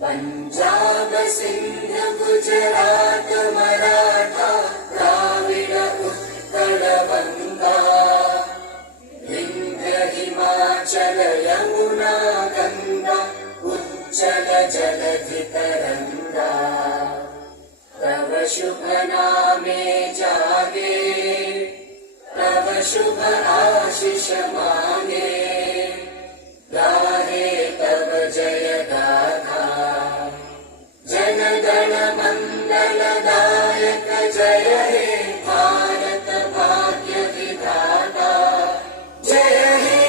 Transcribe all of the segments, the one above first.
पंजाब सिंध गुजरात मराठा द्राविड उत्कल बंगा विंध्य हिमाचल यमुना गंगा उज्जल जलधि तरंगा तव शुभ नामे जागे तव शुभ आशीष मांगे गाहे तव जय गाथा जन गण मंगल दायक जय हे भारत भाग्य विधाता जय हे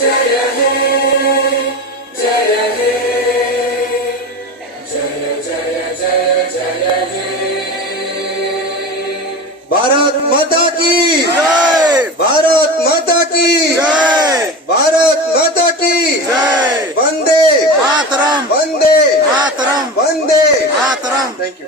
जय हे जय हे जय जय जय जय हे। भारत माता की जय, भारत माता की जय, भारत माता की जय, वंदे मातरम, वंदे मातरम, वंदे मातरम। Thank you.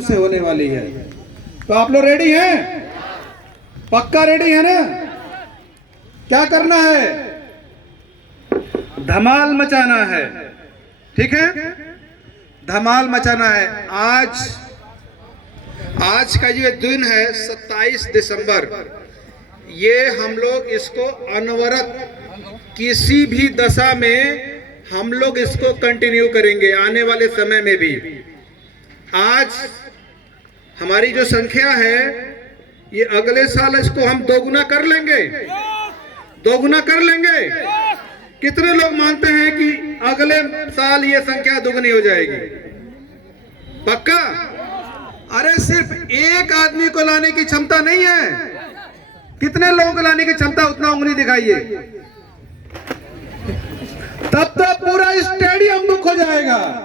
से होने वाली है, तो आप लोग रेडी हैं? पक्का रेडी है ना? क्या करना है? धमाल मचाना है, ठीक है? धमाल मचाना है। आज का ये दिन है 27 दिसंबर, ये हम लोग इसको अनवरत किसी भी दशा में हम लोग इसको कंटिन्यू करेंगे आने वाले समय में भी। आज हमारी जो संख्या है ये अगले साल इसको हम दोगुना कर लेंगे, दोगुना कर लेंगे। कितने लोग मानते हैं कि अगले साल ये संख्या दोगुनी हो जाएगी? पक्का? अरे सिर्फ एक आदमी को लाने की क्षमता नहीं है, कितने लोगों को लाने की क्षमता, उतना उंगली दिखाइए। तब तो पूरा स्टेडियम बुक हो जाएगा।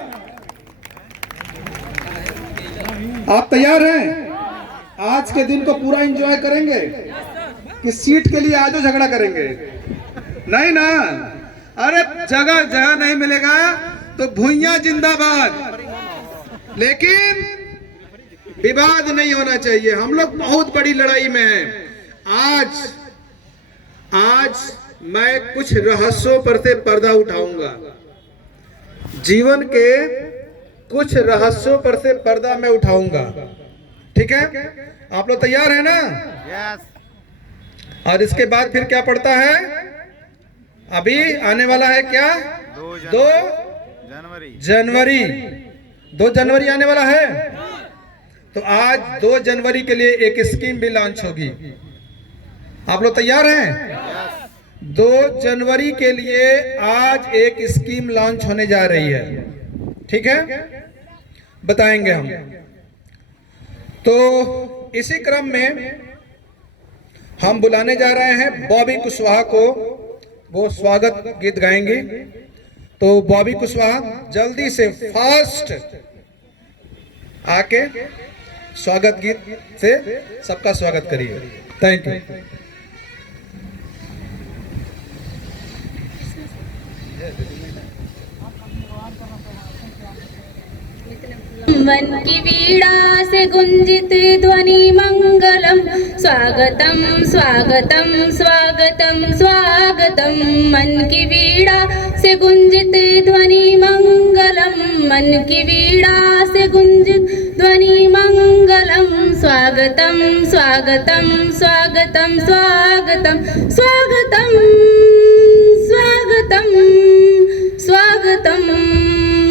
आप तैयार हैं? आज के दिन को पूरा एंजॉय करेंगे कि सीट के लिए आज झगड़ा करेंगे? नहीं ना? अरे जगह जगह नहीं मिलेगा तो भुइयां जिंदाबाद, लेकिन विवाद नहीं होना चाहिए। हम लोग बहुत बड़ी लड़ाई में हैं। आज मैं कुछ रहस्यों पर से पर्दा उठाऊंगा, जीवन के कुछ रहस्यों पर से पर्दा मैं उठाऊंगा, ठीक है? आप लोग तैयार है ना? और इसके बाद फिर क्या पड़ता है? अभी आने वाला है क्या? 2 जनवरी आने वाला है। तो आज 2 जनवरी के लिए एक स्कीम भी लॉन्च होगी। आप लोग तैयार हैं? 2 जनवरी के लिए आज एक स्कीम लॉन्च होने जा रही है, ठीक है, बताएंगे हम। तो इसी क्रम में हम बुलाने जा रहे हैं बॉबी कुशवाहा को, वो स्वागत गीत गाएंगे। तो बॉबी कुशवाहा जल्दी से फास्ट आके स्वागत गीत से सबका स्वागत करिए। Thank you. मन की वीणा से गुंजित ध्वनि मंगलम, स्वागतम स्वागतम स्वागतम स्वागतम। मन की वीणा से गुंजित ध्वनि मंगलम, मन की वीणा से गुंजित ध्वनि मंगलम। स्वागतम स्वागतम स्वागतम स्वागतम स्वागतम स्वागतम स्वागतम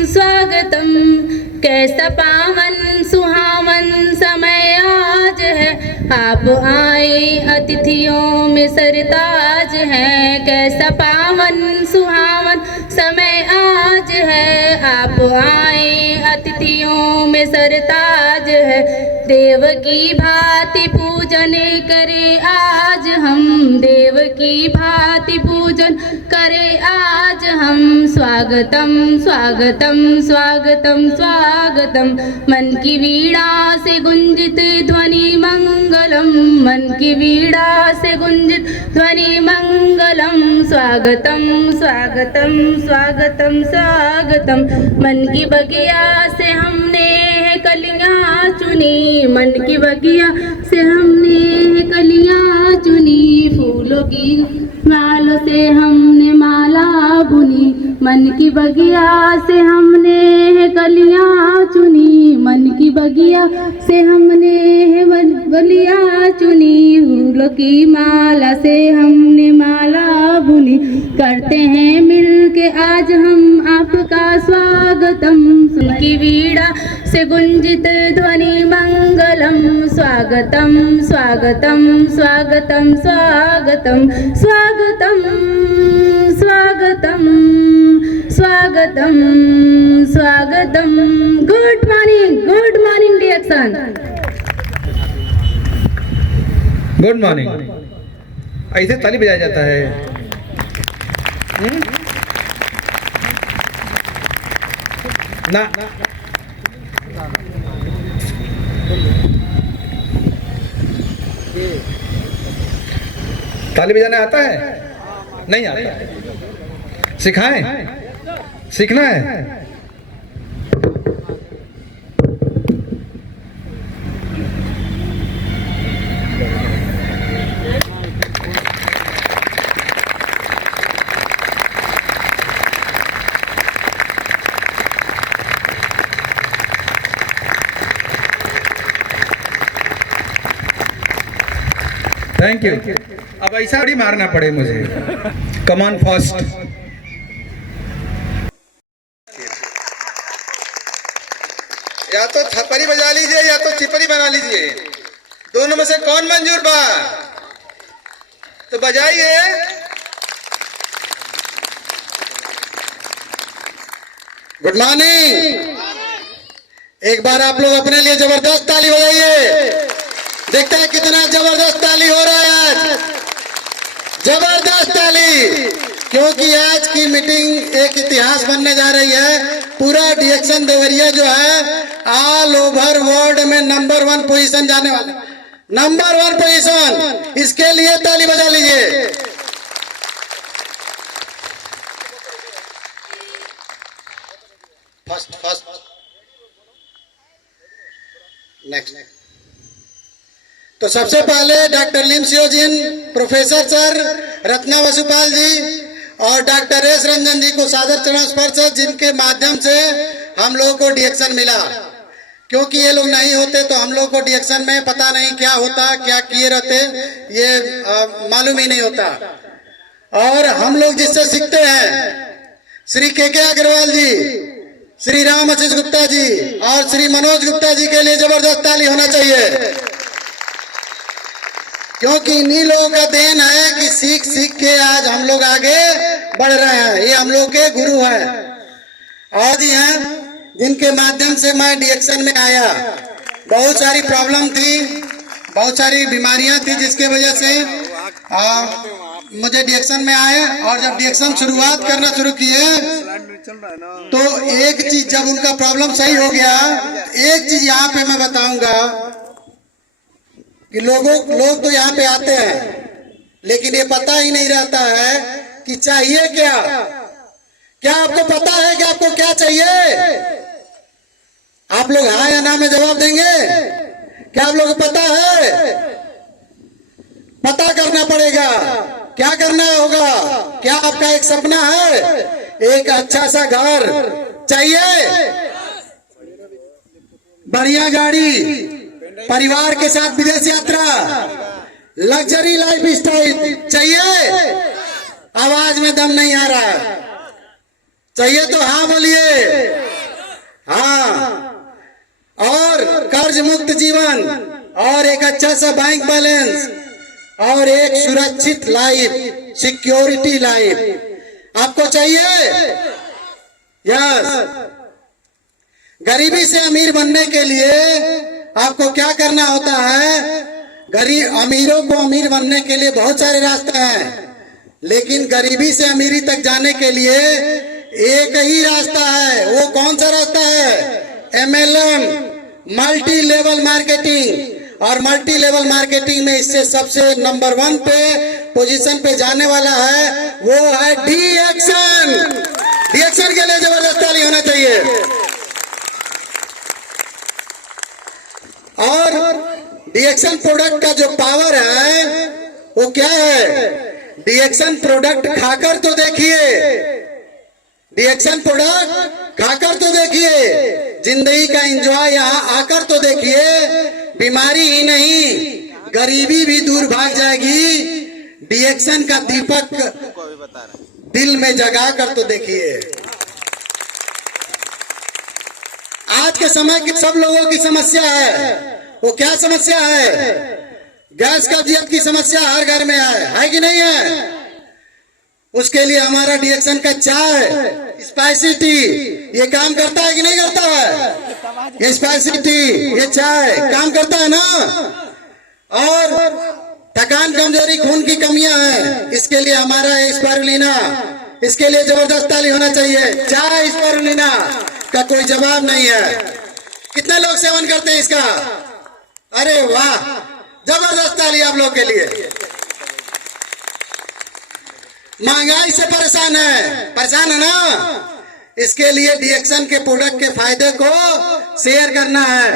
स्वागतम। कैसा पावन सुहावन समय आज है, आप आए अतिथियों में सरताज है। कैसा पावन सुहावन समय आज है, आप आए अतिथियों में सरताज है। देव की भांति पूजन करे आज हम, देव की भांति पूजन करे आज हम। स्वागतम स्वागतम स्वागतम स्वागतम। मन की वीणा से गुंजित ध्वनि मंगलम, मन की वीणा से गुंजित ध्वनि मंगलम। स्वागतम स्वागतम स्वागतम स्वागतम। मन की बगिया से हमने कलियां चुनी, मन की बगिया से हमने कलियां चुनी। फूलों की मालों से हमने माला बुनी, मन की बगिया से हमने कलियां चुनी। मन की बगिया से हमने बलिया चुनी। फूलों की माला से हमने माला बुनी। करते हैं मिल के आज हम आपका स्वागतम। सुन की वीणा से गुंजित ध्वनि मंगलम। स्वागतम स्वागतम स्वागतम स्वागतम स्वागतम स्वागतम स्वागतम स्वागतम। Good morning reaction. Good morning. ऐसे ताली बजाया जाता है। ना ताली बजाना आता है? नहीं आता? सिखाएं? सीखना है? Thank you. अब ऐसा नहीं मारना पड़े मुझे। Come on fast. या तो थप्पड़ी बजा लीजिए या तो चिपरी बना लीजिए, दोनों में से कौन मंजूर बा? तो बजाइए। Good morning. एक बार आप लोग अपने लिए जबरदस्त ताली बजाइए। देखते हैं कितना जबरदस्त ताली हो रहा है आज। जबरदस्त ताली, क्योंकि आज की मीटिंग एक इतिहास बनने जा रही है। पूरा डीएक्शन देवरिया जो है ऑल ओवर वर्ल्ड में नंबर 1 पोजीशन जाने वाला, नंबर 1 पोजीशन। इसके लिए ताली बजा लीजिए। First next. तो सबसे पहले डॉक्टर लिम सियोजिन, प्रोफेसर सर रत्ना वसुपाल जी और डॉक्टर एस रंजन जी को सादर चरण स्पर्श, जिनके माध्यम से हम लोगों को डीएक्शन मिला। क्योंकि ये लोग नहीं होते तो हम लोग को डीएक्शन में पता नहीं क्या होता, क्या किए रहते, ये मालूम ही नहीं होता। और हम लोग जिससे सीखते हैं, श्री के अग्रवाल जी, श्री राम आशीष गुप्ता जी और श्री मनोज गुप्ता जी के लिए जबरदस्त ताली होना चाहिए। क्योंकि इन्हीं लोगों का देन है कि सीख सीख के आज हम लोग आगे बढ़ रहे हैं। ये हम लोग के गुरु हैं और जी हैं जिनके माध्यम से मैं डीएक्शन में आया। बहुत सारी प्रॉब्लम थी, बहुत सारी बीमारियां थी जिसके वजह से मुझे डीएक्शन में आए। और जब डीएक्शन शुरुआत करना शुरू किए तो एक चीज, जब उनका प्रॉब्लम सही हो गया, एक चीज यहाँ पे मैं बताऊंगा कि लोग तो यहाँ पे आते हैं लेकिन ये पता ही नहीं रहता है कि चाहिए क्या। क्या आपको पता है कि आपको क्या चाहिए? आप लोग हाँ या ना में जवाब देंगे? क्या आप लोगों को पता है? पता करना पड़ेगा। क्या करना होगा? क्या आपका एक सपना है? एक अच्छा सा घर चाहिए, बढ़िया गाड़ी, परिवार के साथ विदेश यात्रा, लग्जरी लाइफ स्टाइल चाहिए? आवाज में दम नहीं आ रहा। चाहिए तो हाँ बोलिए। हाँ। और कर्ज मुक्त जीवन, और एक अच्छा सा बैंक बैलेंस, और एक सुरक्षित लाइफ, सिक्योरिटी लाइफ आपको चाहिए? यस। गरीबी से अमीर बनने के लिए आपको क्या करना होता है? अमीरों को अमीर बनने के लिए बहुत सारे रास्ते हैं, लेकिन गरीबी से अमीरी तक जाने के लिए एक ही रास्ता है। वो कौन सा रास्ता है? MLM, multi level marketing. और मल्टी लेवल मार्केटिंग में इससे सबसे नंबर 1 पे पोजीशन पे जाने वाला है, वो है डीएक्शन। डीएक्शन के लिए जबरदस्त ताली होना चाहिए। और डीएक्शन प्रोडक्ट का जो पावर है वो क्या है? डीएक्शन प्रोडक्ट खाकर तो देखिए, डीएक्शन प्रोडक्ट खाकर तो देखिए, जिंदगी का एंजॉय यहाँ आकर तो देखिए। बीमारी ही नहीं, गरीबी भी दूर भाग जाएगी। डीएक्शन का दीपक दिल में जगा कर तो देखिए। आज के समय की सब लोगों की समस्या है। वो क्या समस्या है? गैस कब्जियत की समस्या हर घर में है कि नहीं है? उसके लिए हमारा डीएक्शन का चाय, स्पाइसी टी, ये काम करता है कि नहीं करता है? ये स्पाइसी टी, ये चाय काम करता है ना? और थकान, कमजोरी, खून की कमियां हैं, इसके लिए हमारा स्पारुलिना, इसके लिए जबरदस्त ताली होना चाहिए। चाय स्पारुलिना का कोई जवाब नहीं है। कितने लोग सेवन करते हैं इसका? अरे वाह, जबरदस्त ताली आप लोग के लिए। महंगाई से परेशान है ना? इसके लिए डीएक्शन के प्रोडक्ट के फायदे को शेयर करना है।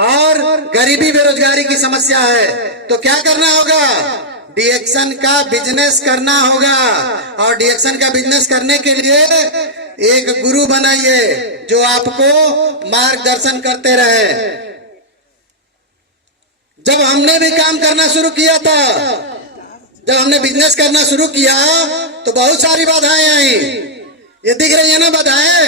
और गरीबी, बेरोजगारी की समस्या है तो क्या करना होगा? डीएक्शन का बिजनेस करना होगा। और डीएक्शन का बिजनेस करने के लिए एक गुरु बनाइए जो आपको मार्गदर्शन करते रहे। जब हमने भी काम करना शुरू किया था, जब हमने बिजनेस करना शुरू किया तो बहुत सारी बाधाएं आई। ये दिख रही है ना बाधाएं?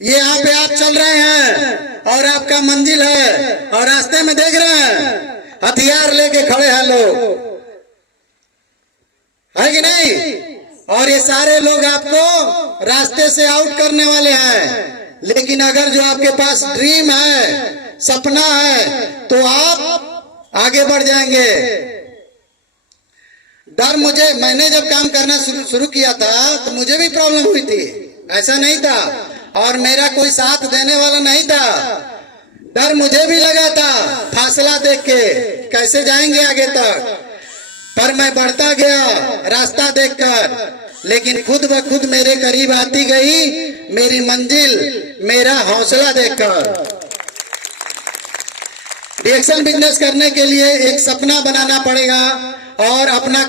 ये यहाँ पे आप चल रहे हैं और आपका मंजिल है, और रास्ते में देख रहे हैं हथियार लेके खड़े हैं लोग, है कि नहीं? और ये सारे लोग आपको रास्ते से आउट करने वाले हैं। लेकिन अगर जो आपके पास ड्रीम है, सपना है, तो आप आगे बढ़ जाएंगे। मैंने जब काम करना शुरू किया था तो मुझे भी प्रॉब्लम हुई थी, ऐसा नहीं था, और मेरा कोई साथ देने वाला नहीं था। डर मुझे भी लगा था, फासला देख के कैसे जाएंगे आगे तक, पर मैं बढ़ता गया रास्ता देखकर। लेकिन खुद ब खुद मेरे करीब आती गई मेरी मंजिल, मेरा हौसला देखकर। डीएक्शन बिजनेस करने के लिए एक सपना बनाना पड़ेगा और अपना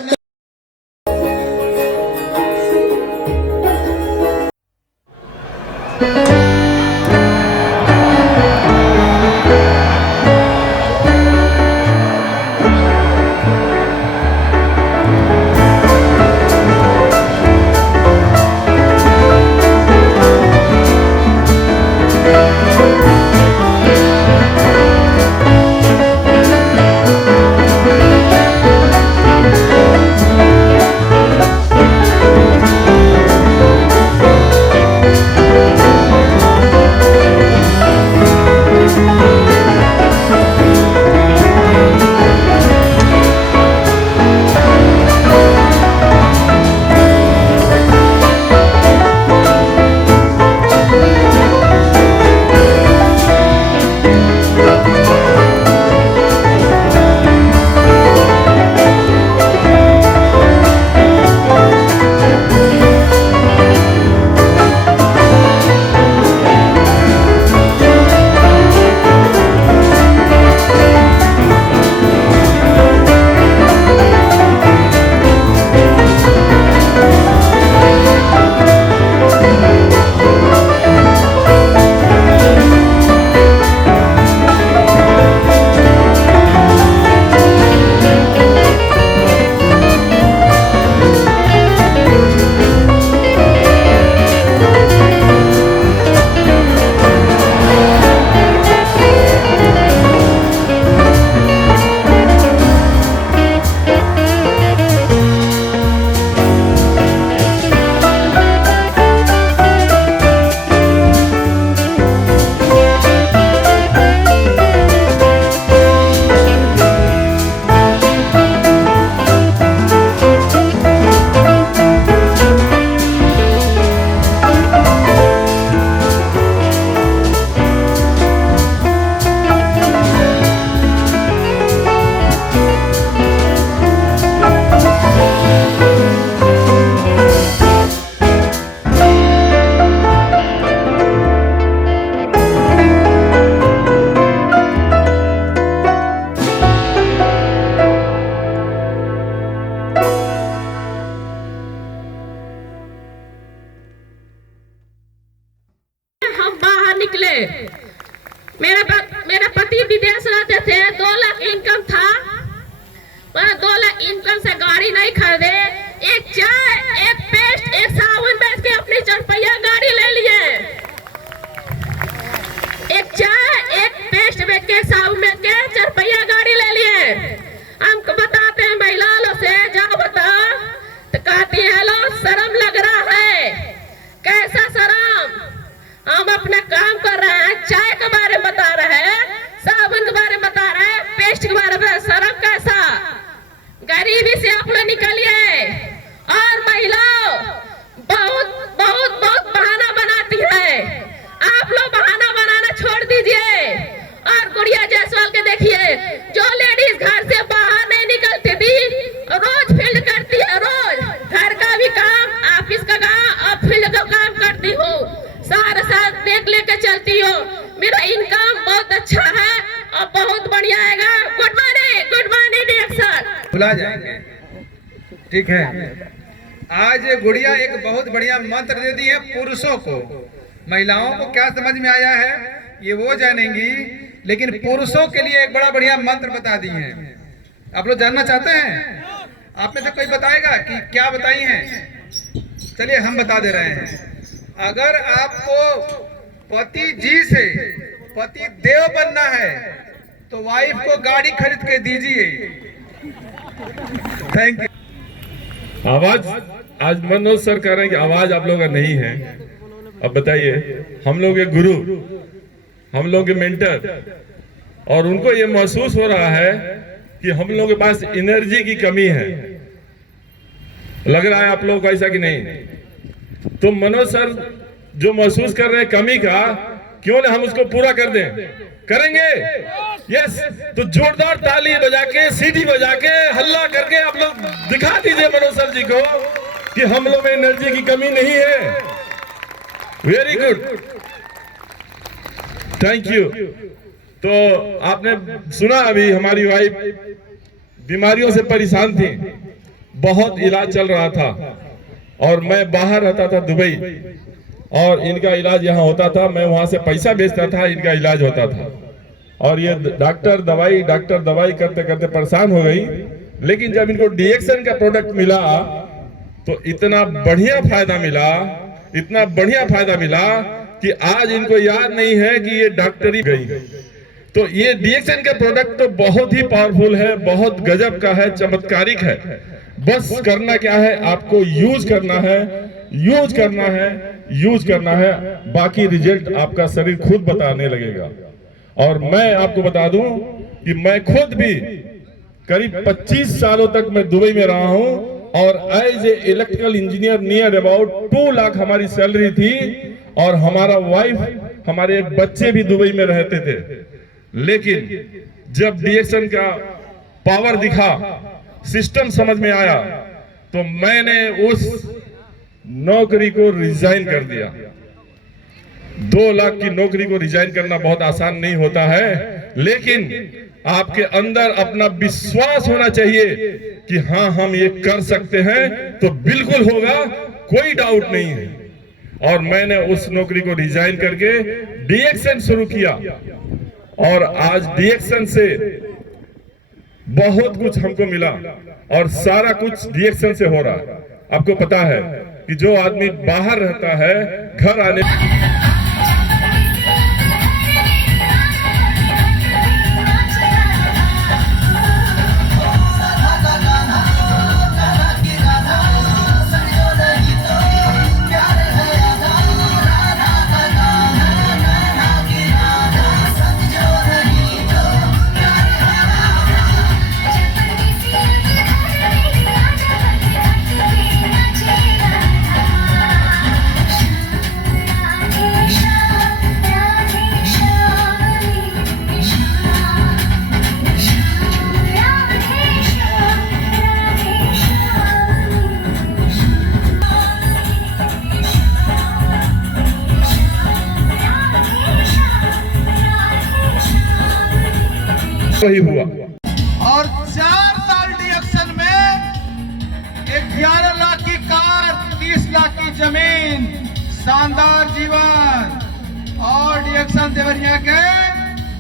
मेरा पति विदेश रहते थे, 2 लाख इनकम था, पर 2 लाख इनकम से गाड़ी नहीं खरीदे, एक चाय, एक पेस्ट, एक साबुन बेच के अपनी 4 पहिया गाड़ी ले लिए। एक चाय, एक पेस्ट बेच के, साबुन बेच के 4 पहिया गाड़ी ले लिए। हमको बताते हैं महिलाओं से, जाओ बताओ, तो कहती है लो शर्म लग रहा है। कैसा शर्म? हम अपना काम कर रहे हैं, चाय के बारे में बता रहे हैं, साबुन के बारे में बता रहे हैं, पेस्ट के बारे में, शर्म कैसा? गरीबी से आप लोग निकलिए। और महिलाओं बहुत बहुत बहुत बहाना बनाती है, आप लोग बहाना बनाना छोड़ दीजिए। और गुड़िया जायसवाल के देखिए, जो लेडीज घर से बाहर नहीं निकलती थी, रोज फील्ड करती है, रोज घर का भी काम, ऑफिस का काम और फील्ड का काम करती हूँ, सारा साथ देख लेके चलती हूँ। मेरा इनकम बहुत अच्छा है और बहुत बढ़िया आएगा। Good morning director. भुला जाएंगे, ठीक है। आज गुड़िया एक बहुत बढ़िया मंत्र दे दी है पुरुषों को। महिलाओं को क्या समझ में आया है ये वो जानेंगी, लेकिन पुरुषों के लिए एक बड़ा बढ़िया मंत्र बता दी है। आप लोग जानना चाहते हैं? आप में से कोई बताएगा कि क्या बताई है? चलिए हम बता दे रहे हैं। अगर आपको पति जी से पति देव बनना है तो वाइफ को गाड़ी खरीद के दीजिए। Thank you. आवाज आज मनोज सर कह रहे हैं कि आवाज आप लोगों का नहीं है। अब बताइए, हम लोग के गुरु, हम लोग के मेंटर, और उनको ये महसूस हो रहा है कि हम लोगों के पास एनर्जी की कमी है। लग रहा है आप लोगों को ऐसा कि नहीं? तो मनोज सर जो महसूस कर रहे हैं कमी का, क्यों ना हम उसको पूरा कर दें? करेंगे? यस। तो जोरदार ताली बजा के, सीटी बजा के, हल्ला करके आप लोग दिखा दीजिए मनोज सर जी को कि हम लोग में एनर्जी की कमी नहीं है। Very good, thank you. तो आपने सुना, अभी हमारी वाइफ बीमारियों से परेशान थी, बहुत इलाज चल रहा था, और मैं बाहर रहता था दुबई, और इनका इलाज यहाँ होता था, मैं वहां से पैसा भेजता था, इनका इलाज होता था। और ये डॉक्टर दवाई करते करते परेशान हो गई। लेकिन जब इनको डीएक्सन का प्रोडक्ट मिला तो इतना बढ़िया फायदा मिला, इतना बढ़िया फायदा मिला कि आज इनको याद नहीं है कि ये डॉक्टरी गई। तो ये डीएक्सन का प्रोडक्ट तो बहुत ही पावरफुल है, बहुत गजब का है, चमत्कारिक है। बस करना क्या है, आपको यूज करना है, यूज करना है, यूज करना है, बाकी रिजल्ट आपका शरीर खुद बताने लगेगा। और मैं आपको बता दूं कि मैं खुद भी करीब 25 सालों तक मैं दुबई में रहा हूं, और as a electrical engineer near about 2 lakh हमारी सैलरी थी, और हमारा वाइफ, हमारे एक बच्चे भी दुबई में रहते थे। लेकिन जब डीएक्सन का पावर दिखा, सिस्टम समझ में आया, तो मैंने उस नौकरी को रिजाइन कर दिया। 2 लाख की नौकरी को रिजाइन करना बहुत आसान नहीं होता है, लेकिन आपके अंदर अपना विश्वास होना चाहिए कि हाँ हम ये कर सकते हैं, तो बिल्कुल होगा, कोई डाउट नहीं है। और मैंने उस नौकरी को रिजाइन करके डीएक्सन शुरू किया, और आज डीएक्सन से बहुत कुछ हमको मिला, और सारा कुछ डीएक्सन से हो रहा है। आपको पता है कि जो आदमी बाहर रहता है, घर आने वही हुआ। और 4 साल डीएक्सन में 11 लाख की कार, 30 लाख की जमीन, शानदार जीवन। और डिएक्शन देवरिया के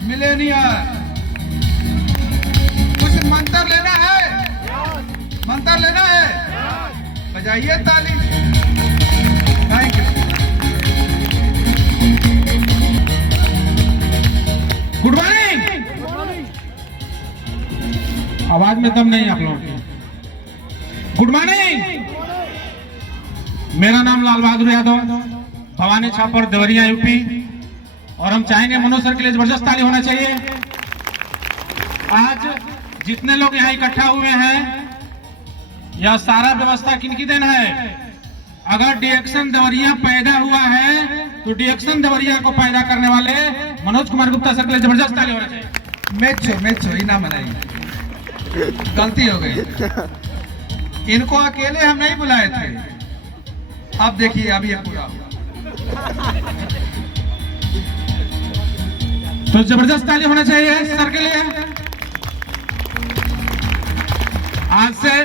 मिलेनियर। कुछ मंत्र लेना है, मंत्र लेना है, बजाइए ताली। Thank you. Good morning. आवाज में दम नहीं आप लोगों की। Good morning. मेरा नाम लाल बहादुर यादव, भवानी छापर, देवरिया, यूपी। और हम चाहेंगे मनोज सर के लिए जबरदस्त ताली होना चाहिए। आज जितने लोग यहाँ इकट्ठा हुए हैं, यह सारा व्यवस्था किनकी देन है? अगर डिएक्शन देवरिया पैदा हुआ है तो डिएक्शन देवरिया को पैदा करने वाले मनोज कुमार गुप्ता सर के लिए जबरदस्त ताली होना चाहिए। मेचो इनाम बनाइए, गलती हो गई। इनको अकेले हम नहीं बुलाए थे। अब देखिए, अब ये पूरा तो जबरदस्त ताली होना चाहिए सर के लिए। आज से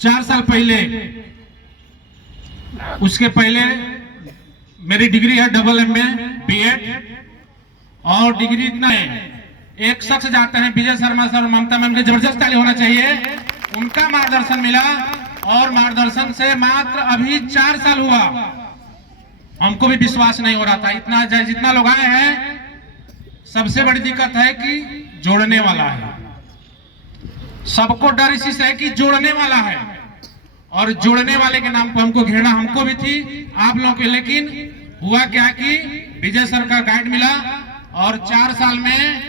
4 साल पहले, उसके पहले मेरी डिग्री है AA BEd, और डिग्री इतना है। एक शख्स जाते हैं विजय शर्मा सर, ममता मैम के जबरदस्त ताली होना चाहिए। उनका मार्गदर्शन मिला और मार्गदर्शन से मात्र अभी 4 साल हुआ। हमको भी विश्वास नहीं हो रहा था, इतना जितना लोग आए हैं। सबसे बड़ी दिक्कत है कि जोड़ने वाला है। सबको डर इसी से है कि जोड़ने वाला है, और जोड़ने वाले के नाम पर हमको घृणा हमको भी थी, आप लोगों के। लेकिन हुआ क्या कि विजय सर का गाइड मिला, और 4 साल में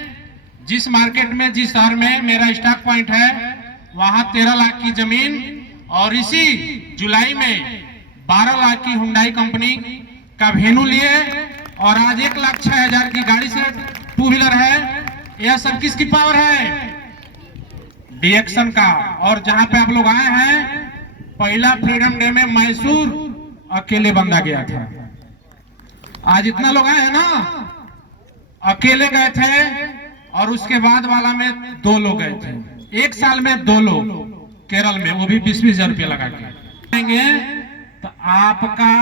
जिस मार्केट में, जिस शहर में मेरा स्टॉक पॉइंट है, वहां 13 लाख की जमीन, और इसी जुलाई में 12 लाख की हुंडई कंपनी का वेन्यू लिए, और आज 1,06,000 की गाड़ी से 2 व्हीलर है। यह सब किसकी पावर है? डिएक्शन का। और जहां पे आप लोग आए हैं, पहला फ्रीडम डे में मैसूर अकेले बंदा गया था। आज इतना लोग आए हैं ना, अकेले गए थे, और उसके बाद वाला में 2 लोग गए थे। 1 साल में 2 लोग केरल में, वो भी 20-20 हजार रुपया लगा के। तो आपका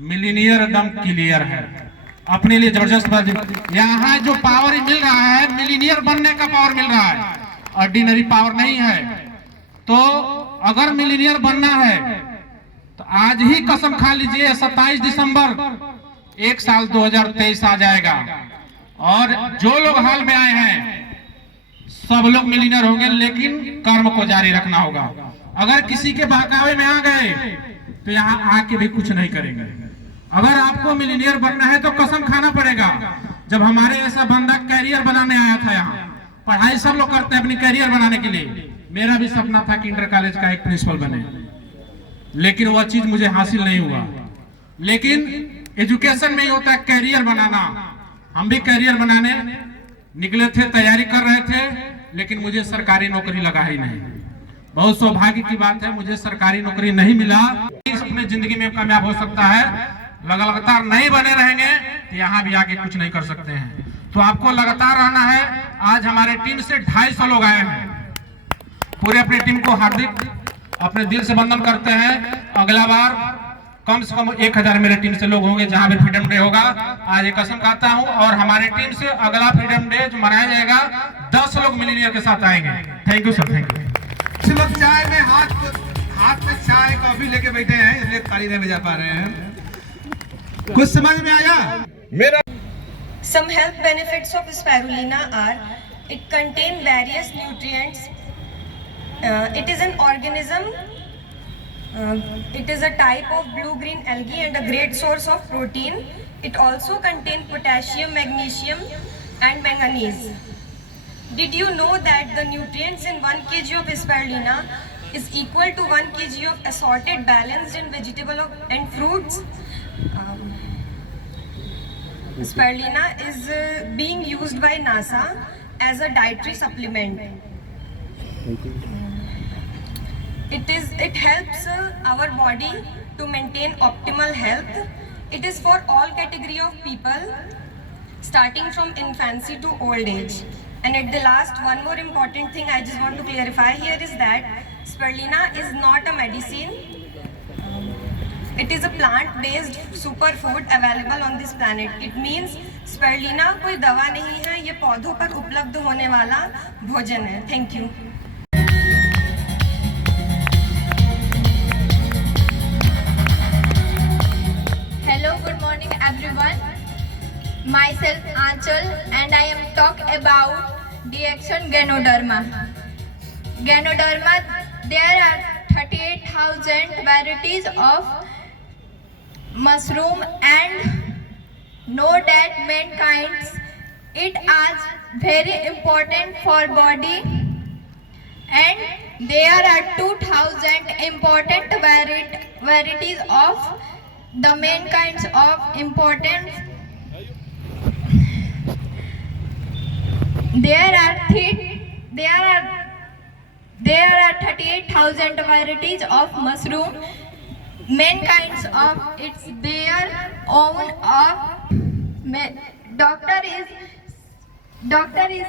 मिलीनियर एकदम क्लियर है, अपने लिए जबरदस्त। यहाँ जो पावर मिल रहा है, मिलीनियर बनने का पावर मिल रहा है, ऑर्डिनरी पावर नहीं है। तो अगर मिलीनियर बनना है तो आज ही कसम खा लीजिए, 27 दिसंबर 1 साल 2023 आ जाएगा, और जो लोग हाल में आए हैं सब लोग मिलीनियर होंगे। लेकिन कर्म को जारी रखना होगा। अगर किसी के बहकावे में आ गए तो यहाँ आके भी कुछ नहीं करेंगे। अगर आपको मिलीनियर बनना है तो कसम खाना पड़ेगा। जब हमारे ऐसा बंदा कैरियर बनाने आया था, यहाँ पढ़ाई सब लोग करते हैं अपनी कैरियर बनाने के लिए। मेरा भी सपना था कि इंटर कॉलेज का एक प्रिंसिपल बने, लेकिन वह चीज मुझे हासिल नहीं हुआ। लेकिन एजुकेशन में ही होता है कैरियर बनाना। हम भी कैरियर बनाने निकले थे, तैयारी कर रहे थे, लेकिन मुझे सरकारी नौकरी लगा ही नहीं। बहुत सौभाग्य की बात है, मुझे सरकारी नौकरी नहीं मिला। अपने जिंदगी में कामयाब हो सकता है, लगातार नहीं बने रहेंगे तो यहाँ भी आगे कुछ नहीं कर सकते हैं। तो आपको लगातार रहना है। आज हमारे टीम से 250 लोग आए हैं। पूरे अपनी टीम को हार्दिक अपने दिल से वंदन करते हैं। अगला बार कम से कम 1000 मेरे टीम से लोग होंगे जहां भी फ्रीडम डे होगा। आज एक कसम खाता हूं, और हमारे टीम से अगला फ्रीडम डे जो मनाया जाएगा 10 लोग मिलीनियर के साथ आएंगे। Thank you sir, thank you. कुछ लोग चाय में हाथ में चाय कॉफी लेके बैठे हैं, इसलिए ताली नहीं बजा पा रहे हैं। कुछ समझ में आया? मेरा Some health benefits of spirulina are: it contains various nutrients. It is an organism. It is a type of blue-green algae and a great source of protein. It also contains potassium, magnesium, and manganese. Did you know that the nutrients in 1 kg of spirulina is equal to 1 kg of assorted, balanced in vegetable and fruits? Spirulina is being used by NASA as a dietary supplement. It helps our body to maintain optimal health. It is for all category of people, starting from infancy to old age. And at the last, one more important thing I just want to clarify here is that spirulina is not a medicine. It is a plant-based superfood available on this planet. It means spirulina कोई दवा नहीं है, ये पौधों पर उपलब्ध होने वाला भोजन है. Thank you. Hello, good morning everyone. Myself Aanchal and I am talk about Diaxon Ganoderma. Ganoderma, there are 38,000 varieties of mushroom and know that mankind it is very important for body, and there are 2,000 important varieties of the main kinds of importance. There are 38,000 varieties of mushroom. Main kinds of it's their own doctor is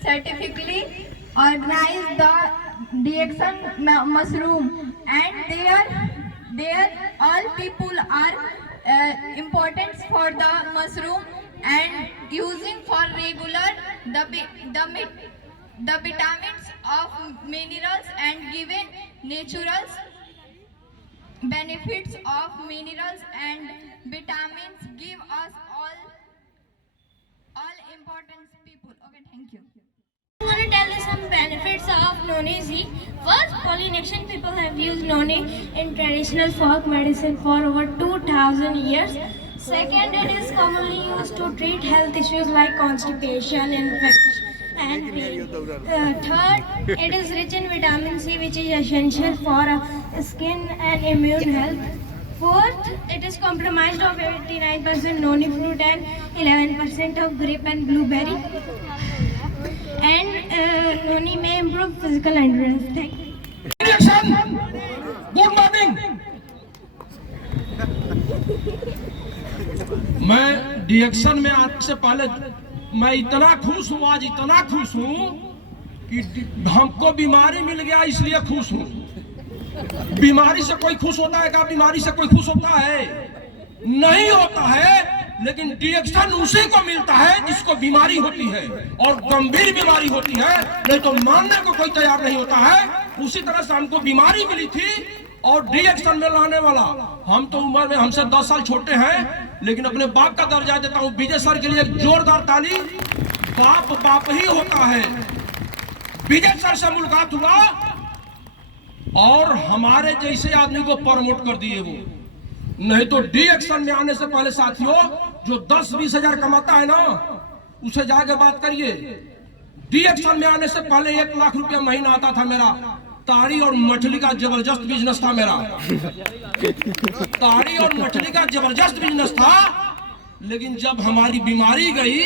certifically organized the Diaxon mushroom, and there all people are important for the mushroom and using for regular the vitamins of minerals and given natural benefits of minerals and vitamins give us all important people. Okay, thank you. I want to tell you some benefits of noni seed. First, pollination. People have used noni in traditional folk medicine for over 2,000 years. Second, it is commonly used to treat health issues like constipation, infection, and pain. Third, it is rich in vitamin C, which is essential for skin and immune health. Fourth, it is comprised of 89% noni fruit and 11% of grape and blueberry. And noni may improve physical endurance. Thank you. Good morning. मैं डिएक्शन में आज से पहले मैं इतना खुश हूँ, आज इतना खुश हूँ कि हमको बीमारी मिल गया इसलिए खुश हूँ। बीमारी से कोई खुश होता है क्या? बीमारी से कोई खुश होता है? नहीं होता है। लेकिन डिएक्शन उसी को मिलता है जिसको बीमारी होती है और गंभीर बीमारी होती है, नहीं तो मानने को कोई तैयार नहीं होता है। उसी तरह से हमको बीमारी मिली थी और डिएक्शन में लाने वाला, हम तो उम्र में हमसे 10 साल छोटे हैं, लेकिन अपने बाप का दर्जा देता हूँ। विजय सर के लिए जोरदार ताली। बाप बाप ही होता है। विजय सर से मुलाकात हुआ और हमारे जैसे आदमी को प्रमोट कर दिए वो। नहीं तो डिएक्शन में आने से पहले साथियों, जो 10-20 हजार कमाता है ना, उसे जाके बात करिए। डिएक्शन में आने से पहले 1 लाख रुपया महीना आता था मेरा। ताड़ी और मछली का जबरदस्त बिजनेस था मेरा। ताड़ी और मछली का जबरदस्त बिजनेस था। लेकिन जब हमारी बीमारी गई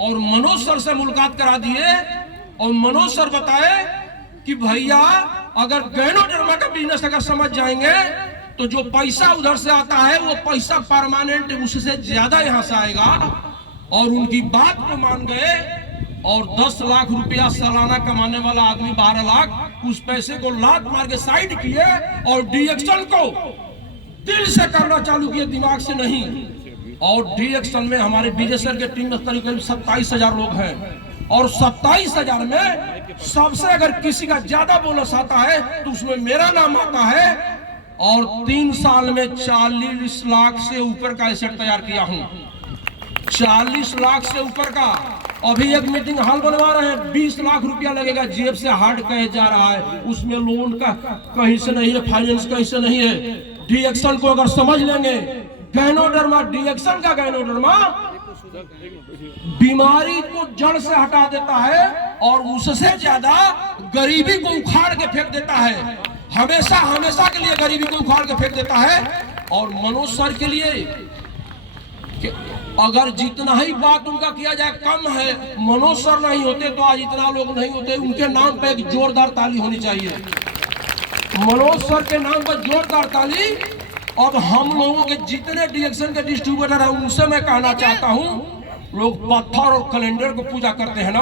और मनोज सर से मुलाकात करा दिए और मनोज सर बताए कि भैया अगर गैनोडर्मा का बिजनेस अगर समझ जाएंगे तो जो पैसा उधर से आता है वो पैसा परमानेंट उससे ज्यादा यहाँ से आएगा। और उनकी बात को मान गए और 10 लाख रुपया सालाना कमाने वाला आदमी 12 लाख, उस पैसे को लात मार के साइड किए और डिएक्शन को दिल से करना चालू किए, दिमाग से नहीं। और डिएक्शन में हमारे विजय सर के टीम में करीब 27,000 लोग हैं और 27,000 में सबसे अगर किसी का ज्यादा बोनस आता है तो उसमें मेरा नाम आता है। और 3 साल में 40 लाख से ऊपर का एसेट तैयार किया हूं। 40 लाख से ऊपर का। अभी एक मीटिंग हॉल बनवा रहे हैं, 20 लाख रुपया लगेगा। जेब से हार्ड कहे जा रहा है, उसमें लोन का कहीं से नहीं है, फाइनेंस कहीं से नहीं है। डिएक्शन को अगर समझ लेंगे, गैनोडर्मा, डिएक्शन का गैनोडर्मा बीमारी को जड़ से हटा देता है और उससे ज्यादा गरीबी को उखाड़ के फेंक देता है। हमेशा हमेशा के लिए गरीबी को उखाड़ के फेंक देता है। और मनोज सर के लिए अगर जितना ही बात उनका किया जाए कम है। मनोज सर नहीं होते तो आज इतना लोग नहीं होते। उनके नाम पे एक जोरदार ताली होनी चाहिए। मनोज सर के नाम पर जोरदार ताली। अब हम लोगों के जितने डिएक्शन के डिस्ट्रीब्यूटर हैं उनसे मैं कहना चाहता हूँ, लोग पत्थर और कैलेंडर को पूजा करते हैं ना,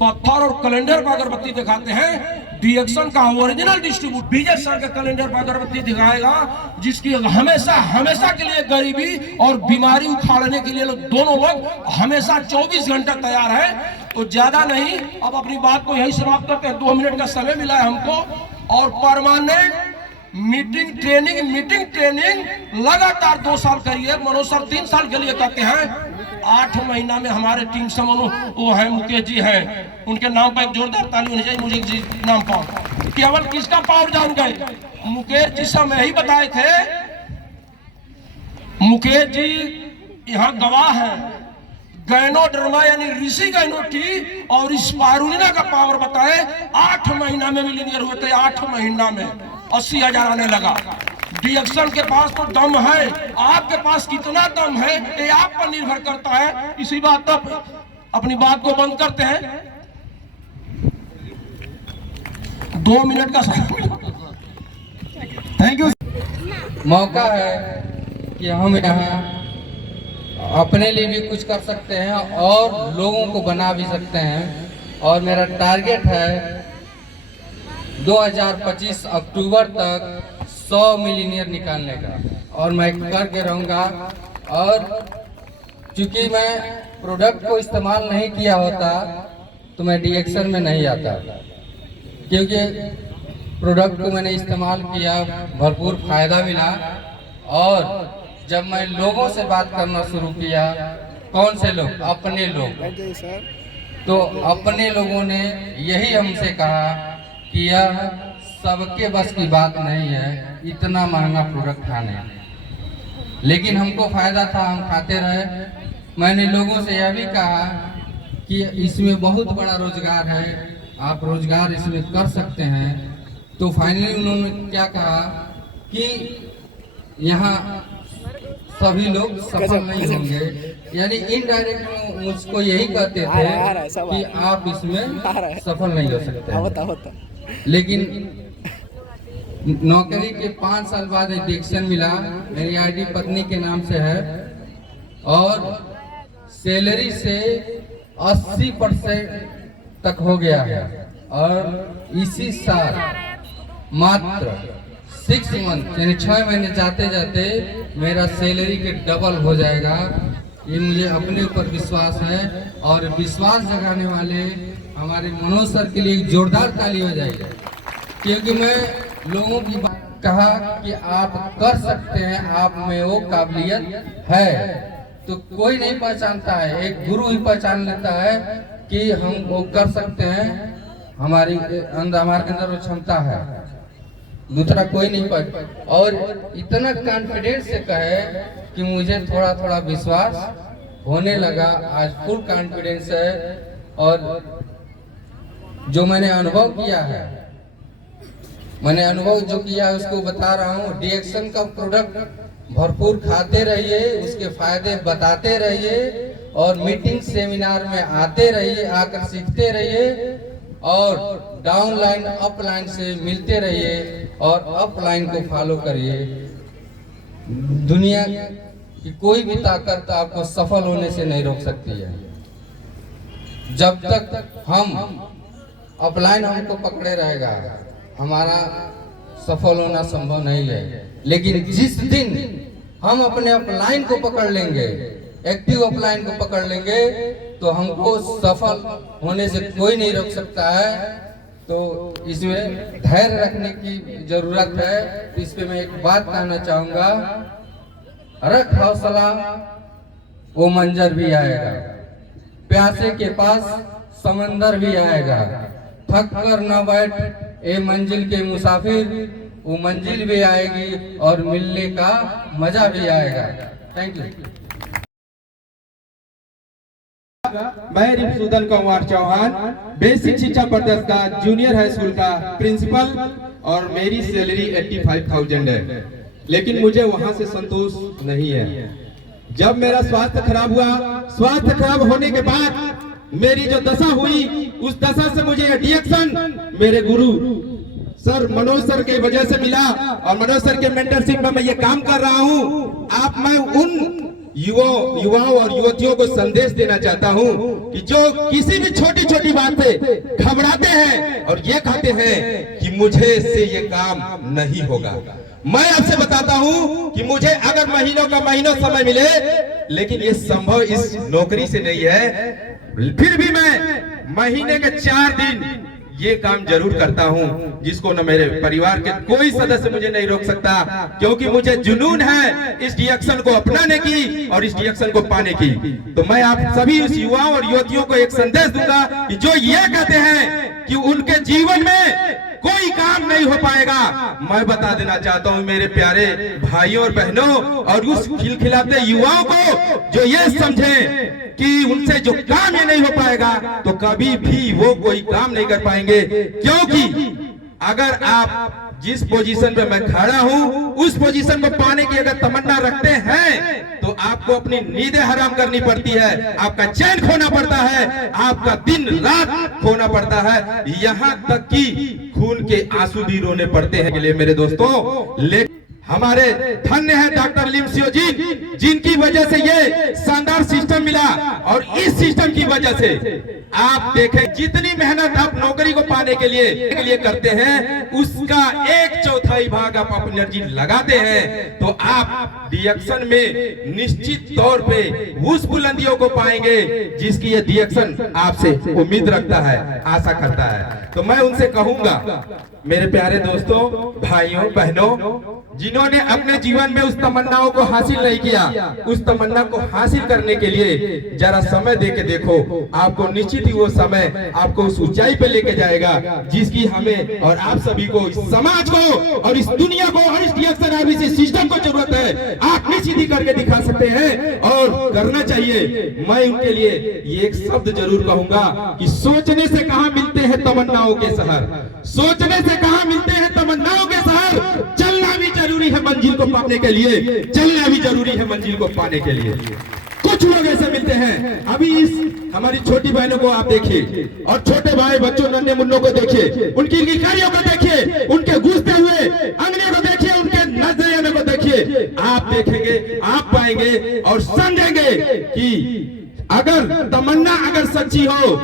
पत्थर और कैलेंडर पर अगरबत्ती दिखाते हैं। डीएक्शन का ओरिजिनल डिस्ट्रीब्यूट विजय सर के कैलेंडर पर अगरबत्ती दिखाएगा, जिसकी हमेशा हमेशा के लिए गरीबी और बीमारी उखाड़ने के लिए दोनों लोग हमेशा 24 घंटा तैयार है। तो ज्यादा नहीं, अब अपनी बात को यही समाप्त करते हैं। 2 मिनट का समय मिला है हमको। और परमानेंट मीटिंग ट्रेनिंग लगातार 2 साल करिए। मनोज सर 3 साल के लिए कहते हैं। 8 महीना में हमारे टीम से वो है मुकेश जी हैं, उनके नाम पर एक जोरदार ताली होनी चाहिए। मुझे जी नाम पावर, केवल किसका पावर जान गए? मुकेश जी से मैं ही बताए थे। मुकेश जी यहाँ गवाह है। गैनोडर्मा यानी ऋषि गैनोटी और स्पाइरुलिना का पावर बताए। 8 महीना में मिलीनियर हुए थे। 8 महीना में 80,000 आने लगा। डीएक्शन के पास तो दम है, आपके पास कितना दम है ये आप पर निर्भर करता है। इसी बात तक अपनी बात को बंद करते हैं। 2 मिनट का समय। Thank you. मौका है कि हम यहाँ अपने लिए भी कुछ कर सकते हैं और लोगों को बना भी सकते हैं। और मेरा टारगेट है 2025 अक्टूबर तक 100 मिलीनियर निकालने का, और मैं करके रहूँगा। और चूंकि मैं प्रोडक्ट को इस्तेमाल नहीं किया होता तो मैं डीएक्शन में नहीं आता, क्योंकि प्रोडक्ट को मैंने इस्तेमाल किया, भरपूर फायदा मिला। और जब मैं लोगों से बात करना शुरू किया, कौन से लोग? अपने लोग। तो अपने लोगों ने यही हमसे कहा कि यह सबके बस की बात नहीं है इतना महंगा प्रोडक्ट खाने, लेकिन हमको फायदा था, हम खाते रहे। मैंने लोगों से यह भी कहा कि इसमें बहुत बड़ा रोजगार है, आप रोजगार इसमें कर सकते हैं। तो फाइनली उन्होंने क्या कहा कि यहाँ सभी लोग सफल नहीं होंगे, यानी इनडायरेक्ट मुझको यही कहते थे कि आप इसमें सफल नहीं हो सकते। लेकिन नौकरी के 5 साल बाद एडिक्शन मिला। मेरी आईडी पत्नी के नाम से है और सैलरी से 80% तक हो गया है। और इसी साल मात्र 6 मंथ यानी 6 महीने जाते जाते मेरा सैलरी के डबल हो जाएगा। ये मुझे अपने ऊपर विश्वास है। और विश्वास जगाने वाले हमारे मनोज सर के लिए जोरदार ताली हो जाएगी, क्योंकि मैं लोगों की बात कहा कि आप कर सकते हैं, आप में वो काबिलियत है। तो कोई नहीं पहचानता है, एक गुरु ही पहचान लेता है कि हम वो कर सकते हैं, हमारे अंदर वो क्षमता है, दूसरा कोई नहीं पहचान। और इतना कॉन्फिडेंस से कहे कि मुझे थोड़ा थोड़ा विश्वास होने लगा। आज फुल कॉन्फिडेंस है। और जो मैंने अनुभव किया है, मैंने अनुभव जो किया है उसको बता रहा हूँ। डीएक्शन का प्रोडक्ट भरपूर खाते रहिए, उसके फायदे बताते रहिए और मीटिंग सेमिनार में आते रहिए, आकर सीखते रहिए और डाउनलाइन अपलाइन से मिलते रहिए और अपलाइन को फॉलो करिए। दुनिया की कोई भी ताकत आपको सफल होने से नहीं रोक सकती है। जब तक हम अपलाइन हमको पकड़े रहेगा, हमारा सफल होना संभव नहीं है। लेकिन जिस दिन हम अपने अपलाइन को पकड़ लेंगे, एक्टिव अपलाइन को पकड़ लेंगे, तो हमको सफल होने से कोई नहीं रोक सकता है। तो इसमें धैर्य रखने की जरूरत है। इस पे मैं एक बात कहना चाहूंगा, रख हौसला वो मंजर भी आएगा, प्यासे के पास समंदर भी आएगा, थक कर न बैठ ए मंजिल के मुसाफिर, वो मंजिल भी आएगी और मिलने का मजा भी आएगा। Thank you. मैं रिपुदन कुमार चौहान, बेसिक शिक्षा परिषद का जूनियर हाई स्कूल का प्रिंसिपल, और मेरी सैलरी 85,000 है। लेकिन मुझे वहां से संतोष नहीं है। जब मेरा स्वास्थ्य खराब हुआ, स्वास्थ्य खराब होने के बाद मेरी जो दशा हुई, उस दशा से मुझे एडिक्शन मेरे गुरु सर मनोज सर के वजह से मिला। और मनोज सर के मेंटरशिप में मैं ये काम कर रहा हूँ। मैं उन युवाओं और युवतियों को संदेश देना चाहता हूँ कि जो किसी भी छोटी छोटी बात से घबराते हैं और ये कहते हैं कि मुझे से ये काम नहीं होगा। मैं आपसे बताता हूं कि मुझे अगर महीनों का महीनों समय मिले, लेकिन ये संभव इस नौकरी से नहीं है, फिर भी मैं महीने के 4 दिन ये काम जरूर करता हूं, जिसको न मेरे परिवार के कोई सदस्य मुझे नहीं रोक सकता, क्योंकि मुझे जुनून है इस डिएक्शन को अपनाने की और इस डिएक्शन को पाने की। तो मैं आप सभी उस युवाओं और युवतियों को एक संदेश दूंगा कि जो ये कहते हैं कि उनके जीवन में कोई काम नहीं हो पाएगा, मैं बता देना चाहता हूं मेरे प्यारे भाइयों और बहनों और उस खिलखिलाते युवाओं को जो ये समझे कि उनसे जो काम ये नहीं हो पाएगा, तो कभी भी वो कोई काम नहीं कर पाएंगे। क्योंकि अगर आप जिस पोजीशन पे मैं खड़ा हूं उस पोजीशन को पाने की अगर तमन्ना रखते हैं, तो आपको अपनी नींदें हराम करनी पड़ती है, आपका चैन खोना पड़ता है, आपका दिन रात खोना पड़ता है, यहाँ तक कि खून के आंसू भी रोने पड़ते हैं के लिए मेरे दोस्तों। लेकिन हमारे धन्य है डॉक्टर लिमसियो जी, जिनकी वजह से ये शानदार सिस्टम मिला, और इस सिस्टम की वजह से आप देखें जितनी मेहनत आप नौकरी को पाने के लिए करते हैं, उसका 1/4 भाग आप अपनी एनर्जी लगाते हैं, तो आप डिएक्शन में निश्चित तौर पे उस बुलंदियों को पाएंगे जिसकी ये डिएक्शन आपसे उम्मीद रखता है, आशा करता है। तो मैं उनसे कहूंगा मेरे प्यारे दोस्तों, भाइयों बहनों, जिन्होंने अपने जीवन में उस तमन्नाओं को हासिल नहीं किया, उस तमन्ना को हासिल करने के लिए जरा समय दे के देखो, आपको निश्चित ही वो समय आपको उस ऊंचाई पे लेके जाएगा जिसकी हमें और आप सभी को, इस समाज को और इस दुनिया को और इस डिएक्शन आरबीसी सिस्टम को जरूरत है। आप निश्चित ही करके दिखा सकते हैं और करना चाहिए। मैं उनके लिए ये एक शब्द जरूर कहूंगा कि सोचने से कहां मिलते हैं तमन्नाओं के शहर, सोचने से कहां मिलते हैं तमन्नाओं के शहर। चलना भी जरूरी है मंजिल को पाने के लिए, चलना भी जरूरी है मंजिल को पाने के लिए। कुछ लोग ऐसे मिलते हैं, अभी इस हमारी छोटी बहनों को आप देखिए और छोटे भाई बच्चों नन्हे मुन्नों को देखिए, उनकी गिलकारियों को देखिए, उनके घुसते हुए अंगलियों को देखिए, उनके नजरिए को देखिए, आप देखेंगे, आप पाएंगे और समझेंगे कि अगर तमन्ना अगर सच्ची हो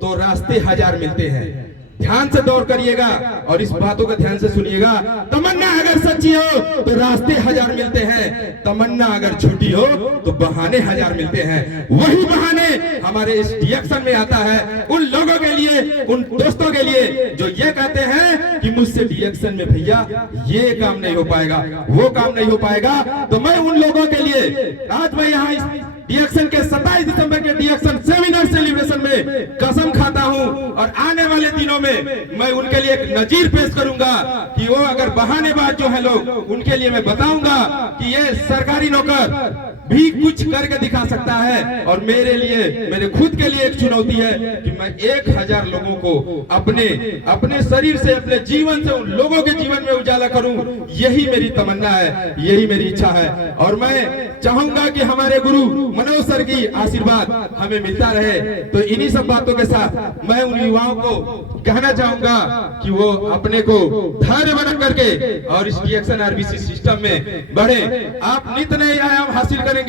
तो रास्ते 1000 मिलते हैं। ध्यान से दौड़ करिएगा और इस बातों को ध्यान से सुनिएगा। तमन्ना अगर सच्ची हो तो रास्ते 1000 मिलते हैं, तमन्ना अगर झूठी हो तो बहाने 1000 मिलते हैं। वही बहाने हमारे इस डिएक्शन में आता है उन लोगों के लिए, उन दोस्तों के लिए जो ये कहते हैं कि मुझसे डिएक्शन में भैया ये काम नहीं हो पाएगा, वो काम नहीं हो पाएगा। तो मैं उन लोगों के लिए आज मैं यहाँ इस डिएक्शन के 27 दिसंबर के डिएक्शन सेमिनार सेलिब्रेशन में कसम खाता हूं, और आने वाले दिनों में मैं उनके लिए एक नजीर पेश करूंगा कि वो अगर बहानेबाज जो है लोग, उनके लिए मैं बताऊंगा कि ये सरकारी नौकर भी कुछ करके दिखा सकता है। और मेरे लिए, मेरे खुद के लिए एक चुनौती है कि मैं 1000 लोगों को अपने शरीर से, अपने जीवन से उन लोगों के जीवन में उजाला करूं। यही मेरी तमन्ना है, यही मेरी इच्छा है, और मैं चाहूंगा कि हमारे गुरु मनोज सर की आशीर्वाद हमें मिलता रहे। तो इन्हीं सब बातों के साथ मैं उन युवाओं को कहना चाहूंगा कि वो अपने को धैर्य बना करके और इस डिएक्शन आरबीसी सिस्टम में बढ़े। आप नित नए आयाम हासिल करेंगे,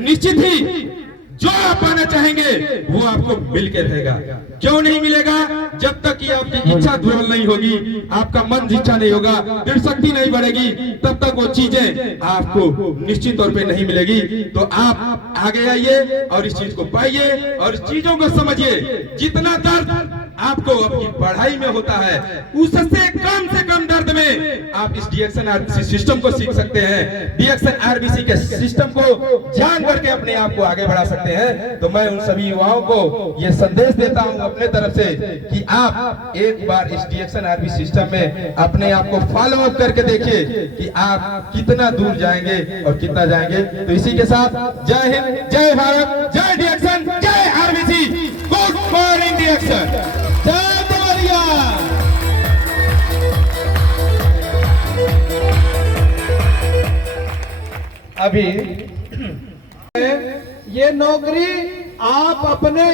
निश्चित ही जो आप पाना चाहेंगे वो आपको मिल के रहेगा। क्यों नहीं मिलेगा? जब तक कि आपकी इच्छा ध्रुव नहीं होगी, आपका मन इच्छा नहीं होगा, दृढ़ शक्ति नहीं बढ़ेगी, तब तक वो चीजें आपको निश्चित तौर पे नहीं मिलेगी। तो आप आगे आइए और इस चीज को पाइए और इस चीजों को समझिए। जितना दर्द आपको अपनी पढ़ाई में होता है, उससे कम दर्द में आप इस डिएक्शन आरबीसी सिस्टम को सीख सकते हैं। डिएक्शन आरबीसी के सिस्टम को जान करके अपने आप को आगे बढ़ा सकते हैं। तो मैं उन सभी युवाओं को ये संदेश देता हूं अपने तरफ से कि आप एक बार इस डिएक्शन आरबीसी सिस्टम में अपने आप को फॉलो अप करके देखिए कि आप कितना दूर जाएंगे और कितना जाएंगे। तो इसी के साथ जय हिंद, जय भारत, जय डिएक्शन, जय आरबीसी, गुड मॉर्निंग डिएक्शन, जय देवरिया। अभी ये नौकरी आप अपने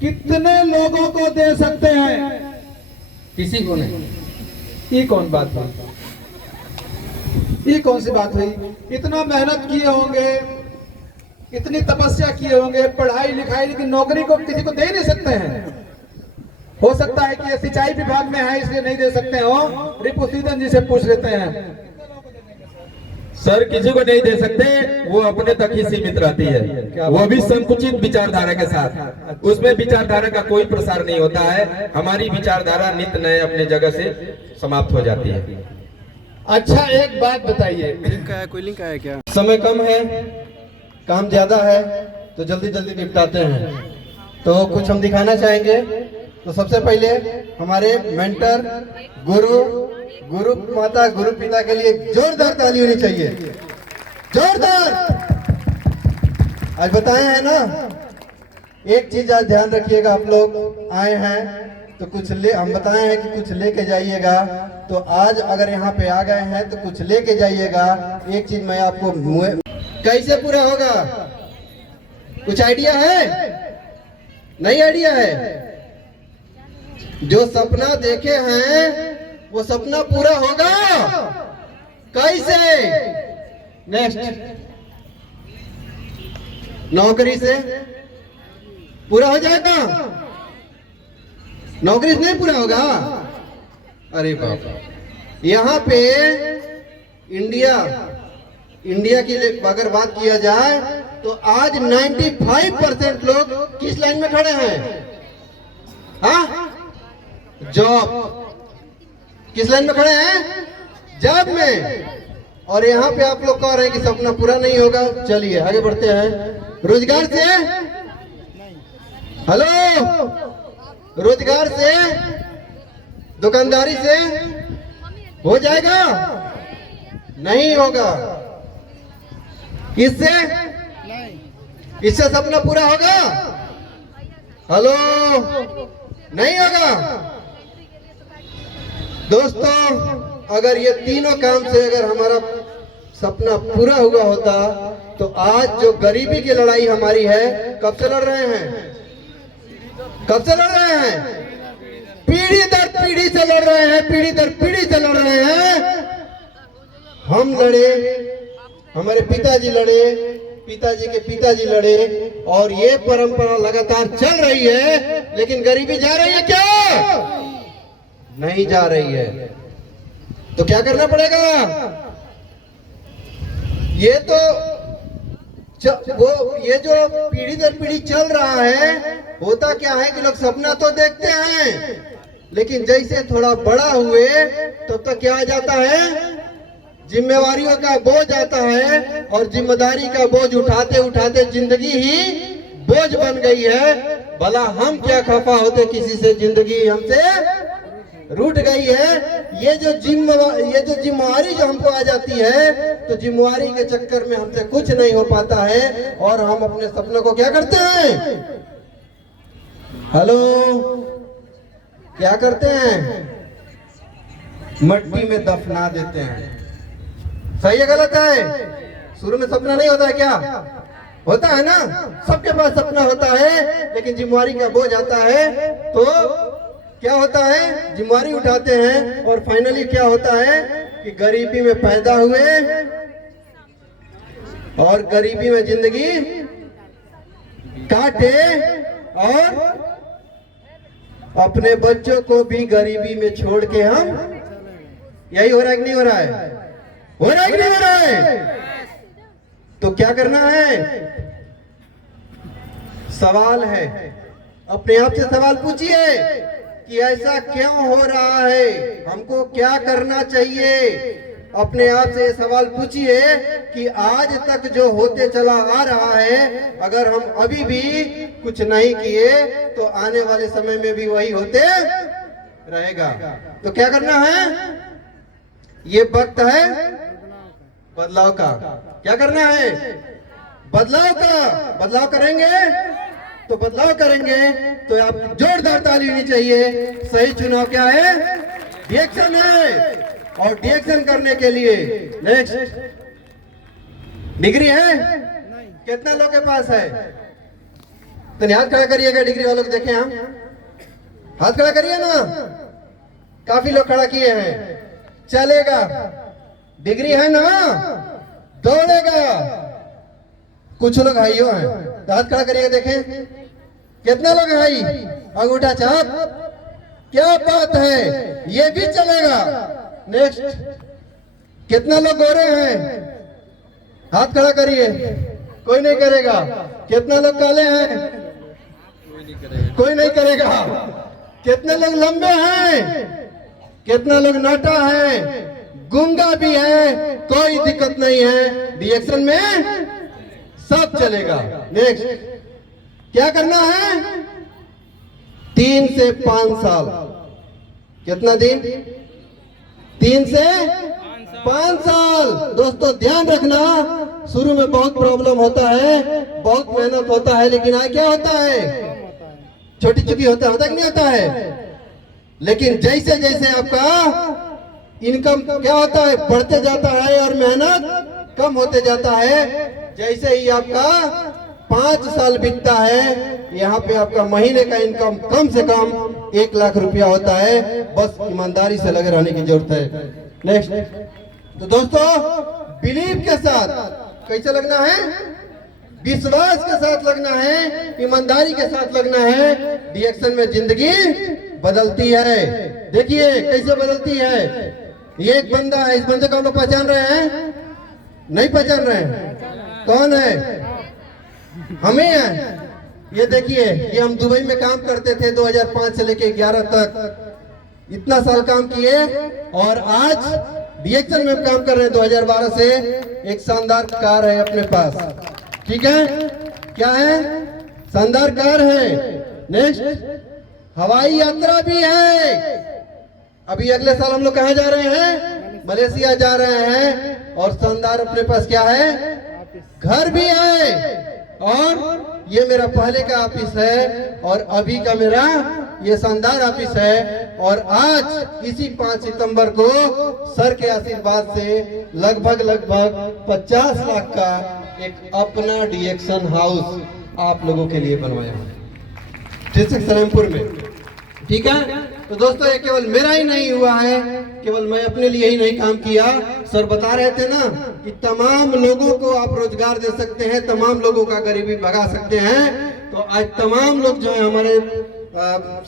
कितने लोगों को दे सकते हैं? किसी को नहीं। ये कौन बात हुई? ये कौन सी बात हुई? इतना मेहनत किए होंगे, इतनी तपस्या किए होंगे, पढ़ाई लिखाई, लेकिन नौकरी को किसी को दे नहीं सकते हैं। हो सकता है कि ये सिंचाई विभाग में है इसलिए नहीं दे सकते हो। रिपुसीधन जी से पूछ लेते हैं। सर किसी को नहीं दे सकते, वो अपने तक ही सीमित रहती है, वो भी संकुचित विचारधारा के साथ। उसमें विचारधारा का कोई प्रसार नहीं होता है। हमारी विचारधारा नित्य नए अपने जगह से समाप्त हो जाती है। अच्छा एक बात बताइए, कोई लिंक आया क्या? समय कम है, काम ज्यादा है, तो जल्दी जल्दी निपटाते हैं। तो कुछ हम दिखाना चाहेंगे। तो सबसे पहले हमारे मेंटर गुरु माता गुरु पिता के लिए जोरदार ताली होनी चाहिए, जोरदार। आज बताए हैं ना, एक चीज आज ध्यान रखिएगा, आप लोग आए हैं तो कुछ हम बताए हैं कि कुछ लेके जाइएगा। तो आज अगर यहाँ पे आ गए हैं तो कुछ लेके जाइएगा। एक चीज मैं आपको कैसे पूरा होगा, कुछ आइडिया है? नहीं आइडिया है? जो सपना देखे हैं वो सपना पूरा होगा कैसे? नेक्स्ट, नौकरी से पूरा हो जाएगा? नौकरी से नहीं पूरा होगा? अरे बाप, यहाँ पे इंडिया की अगर बात किया जाए तो आज 95% लोग किस लाइन में खड़े हैं? हाँ, जॉब। किस लाइन में खड़े हैं? जॉब में। और यहाँ पे आप लोग कह रहे हैं कि सपना पूरा नहीं होगा। चलिए आगे बढ़ते हैं। रोजगार से, हेलो, रोजगार से, दुकानदारी से हो जाएगा? नहीं होगा। इससे सपना पूरा होगा? हेलो, नहीं होगा। दोस्तों, अगर ये तीनों काम से अगर हमारा सपना पूरा हुआ होता तो आज जो गरीबी की लड़ाई हमारी है, कब से लड़ रहे हैं? कब से लड़ रहे हैं? पीढ़ी दर पीढ़ी से लड़ रहे हैं, पीढ़ी दर पीढ़ी से लड़ रहे हैं। हम लड़े, हमारे पिताजी लड़े, पिताजी के पिताजी लड़े, और ये परंपरा लगातार चल रही है। लेकिन गरीबी जा रही है क्या? नहीं जा रही है। तो क्या करना पड़ेगा? ये तो ये जो पीढ़ी दर पीढ़ी चल रहा है, होता क्या है कि लोग सपना तो देखते हैं, लेकिन जैसे थोड़ा बड़ा हुए तब तक क्या आ जाता है? जिम्मेवारियों का बोझ आता है, और जिम्मेदारी का बोझ उठाते उठाते जिंदगी ही बोझ बन गई है। भला हम क्या खफा होते किसी से, जिंदगी हमसे रूठ गई है। ये जो जिम्मेवारी जो हमको आ जाती है, तो जिम्मेवारी के चक्कर में हमसे कुछ नहीं हो पाता है, और हम अपने सपनों को क्या करते हैं? हेलो, क्या करते हैं? मिट्टी में दफना देते हैं। सही है गलत है? शुरू में सपना नहीं होता है क्या? होता है ना, सबके पास सपना होता है, लेकिन जिम्मेवारी का बोझ आता है तो क्या होता है? जिम्मेवारी उठाते हैं, और फाइनली क्या होता है कि गरीबी में पैदा हुए और गरीबी में जिंदगी काटे, और अपने बच्चों को भी गरीबी में छोड़ के हम, यही हो रहा है कि नहीं हो रहा है? हो रहा है कि नहीं हो रहा है? तो क्या करना है? सवाल है, अपने आप से सवाल पूछिए कि ऐसा क्यों हो रहा है, हमको क्या करना चाहिए। अपने आप से सवाल पूछिए कि आज तक जो होते चला आ रहा है, अगर हम अभी भी कुछ नहीं किए तो आने वाले समय में भी वही होते रहेगा। तो क्या करना है? ये वक्त है बदलाव का। क्या करना है? बदलाव का। बदलाव करेंगे तो आप जोरदार ताली होनी चाहिए। सही चुनाव क्या है? डिएक्शन है, और डिएक्शन करने के लिए नेक्स्ट डिग्री है। कितना लोग के पास है? तो हाथ खड़ा करिएगा, डिग्री वालों को देखें हम। हाथ खड़ा करिए ना, काफी लोग खड़ा किए हैं। चलेगा, डिग्री है ना, दौड़ेगा। कुछ लोग हाइयो हैं, हाथ खड़ा करिएगा देखें कितना लोग हाई, अंगूठा छाप, क्या बात है, ये भी चलेगा। नेक्स्ट, कितना लोग गोरे हैं, हाथ खड़ा करिए, कोई नहीं करेगा। कितना लोग काले हैं, कोई नहीं करेगा। कितने लोग लंबे हैं, कितना लोग नाटा है, गूंगा भी है, कोई दिक्कत नहीं है, रिएक्शन में सब चलेगा। नेक्स्ट, क्या करना है, 3 से 5 साल, कितना दिन, 3 से 5 साल। दोस्तों ध्यान रखना, शुरू में बहुत प्रॉब्लम होता है, बहुत मेहनत होता है, लेकिन आगे क्या होता है, छोटी चुकी होता है कि नहीं होता है। लेकिन जैसे जैसे आपका इनकम क्या होता है, बढ़ते जाता है और मेहनत कम होते जाता है। जैसे ही आपका 5 साल बीतता है, यहाँ पे आपका महीने का इनकम कम से कम 1 लाख रुपया होता है। बस ईमानदारी से लगे रहने की जरूरत है। नेक्स्ट, तो दोस्तों बिलीव के साथ कैसे लगना है, विश्वास के साथ लगना है, ईमानदारी के साथ लगना है। रिएक्शन में जिंदगी बदलती है। देखिए कैसे बदलती है। ये एक बंदा है, इस बंदे को हम लोग पहचान रहे हैं, नहीं पहचान रहे हैं, कौन है, हमें है। ये देखिए, ये हम दुबई में काम करते थे 2005 से लेके 11 तक, इतना साल काम किए और आज रिएक्शन में काम कर रहे हैं 2012 से। एक शानदार कार है अपने पास, ठीक है, क्या है, शानदार कार है। नेक्स्ट, हवाई यात्रा भी है। अभी अगले साल हम लोग कहाँ जा रहे हैं, मलेशिया जा रहे हैं। और शानदार अपने पास क्या है, घर भी है। और ये मेरा पहले का ऑफिस है और अभी का मेरा ये शानदार ऑफिस है। और आज इसी 5 सितंबर को सर के आशीर्वाद से लगभग 50 लाख का एक अपना रिएक्शन हाउस आप लोगों के लिए बनवाया है, ठीक है, सलेमपुर में, ठीक है। तो दोस्तों ये केवल मेरा ही नहीं हुआ है, केवल मैं अपने लिए ही नहीं काम किया। सर बता रहे थे ना कि तमाम लोगों को आप रोजगार दे सकते हैं, तमाम लोगों का गरीबी भगा सकते हैं। तो आज तमाम लोग जो है हमारे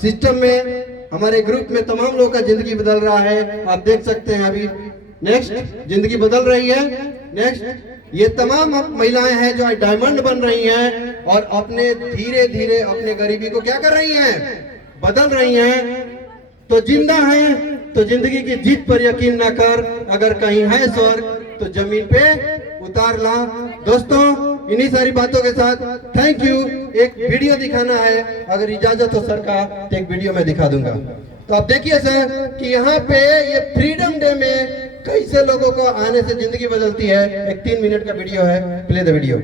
सिस्टम में, हमारे ग्रुप में तमाम लोगों का जिंदगी बदल रहा है, आप देख सकते हैं अभी। नेक्स्ट, जिंदगी बदल रही है। नेक्स्ट, ये तमाम महिलाएं हैं जो आज डायमंड बन रही हैं और अपने धीरे धीरे अपने गरीबी को क्या कर रही हैं, बदल रही हैं। तो जिंदा हैं तो जिंदगी की जीत पर यकीन ना कर, अगर कहीं है स्वर्ग तो जमीन पे उतार ला। दोस्तों इन्हीं सारी बातों के साथ थैंक यू। एक वीडियो दिखाना है, अगर इजाजत हो सर का तो एक वीडियो मैं दिखा दूंगा। तो आप देखिए सर कि यहाँ पे ये फ्रीडम डे में कैसे लोगों को आने से जिंदगी बदलती है। एक 3 मिनट का वीडियो है, प्ले द वीडियो।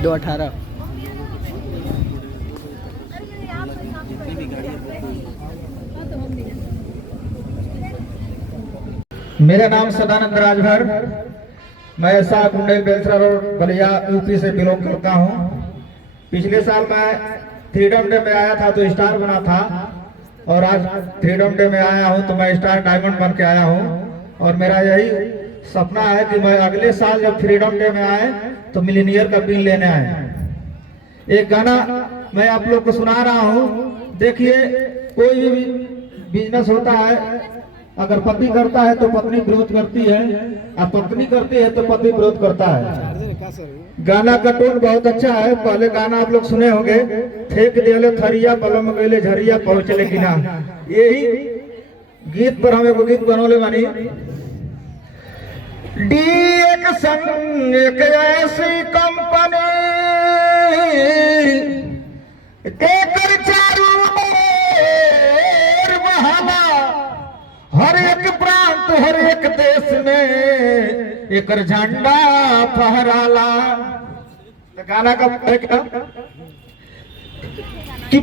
दो 18 मेरा नाम सदानंद राजभर, मैं शाह कुंडल बेलसरा रोड बलिया यूपी से बिलोंग करता हूँ। पिछले साल मैं फ्रीडम डे में आया था तो स्टार बना था, और आज फ्रीडम डे में आया हूँ तो मैं स्टार डायमंड बन के आया हूँ। और मेरा यही सपना है कि मैं अगले साल जब फ्रीडम डे में आए तो मिलीनियर का पिन लेने आए। एक गाना मैं आप लोग को सुना रहा हूँ। देखिए, कोई भी बिजनेस होता है, अगर पति करता है तो पत्नी विरोध करती है, और पत्नी करती है तो पति विरोध करता है। गाना का टोन बहुत अच्छा है। पहले गाना आप लोग सुने होंगे, फेंक दिले थरिया बलम गले झरिया पहुंचले किना। यही गीत पर हम एक गीत बनौले बानी। डी एक संग एक ऐसी कंपनी देकर चारू ओर बहाला, हर एक प्रांत हर एक देश में एकर झंडा फहराला। तो गाना का क्या कि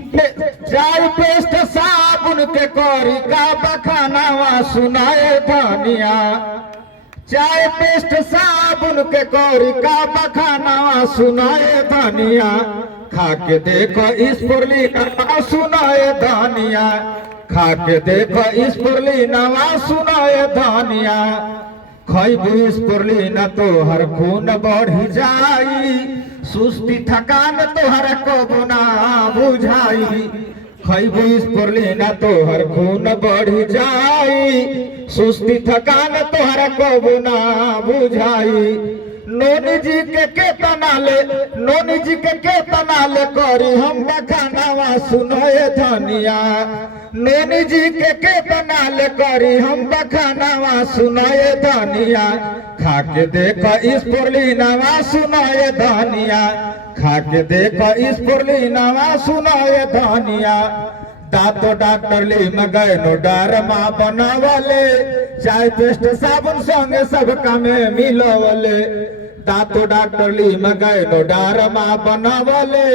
चाय पेस्ट साबुन के कौरी का बखानावा सुनाए धनिया, चाय पेस्ट साबुन के कौरी का बखानावा सुनाए धनिया, खा के देखो इस पुरली नवा सुनाए धनिया, खा के देखो इस पुरली नवा सुनाए धनिया, खैबू इस पुरली न तोहर खून बढ़ी जाई, सुस्ती थकान तोहर को ना बुझाई, खैबू इस पुरली न तोहर खून बढ़ी जाई, सुस्ती थकान तोहर को ना बुझाई। नोनी जी के तनाले, नोनी जी के तनाले करी हम बखानावा सुनोए धनिया, नोनी जी के तनाले करी हम बखानावा सुनोए धनिया, खा के देखो इस पुरली नवा सुनोए धनिया, खा के देखो इस पुरली नवा सुनोए धनिया। दातो डॉक्टर ली मगै नो डार माँ बनावले, चाय पेस्ट साबुन संगे सब कामे मिलवले, दातो डॉक्टर ली मगै नो डार माँ बनावले,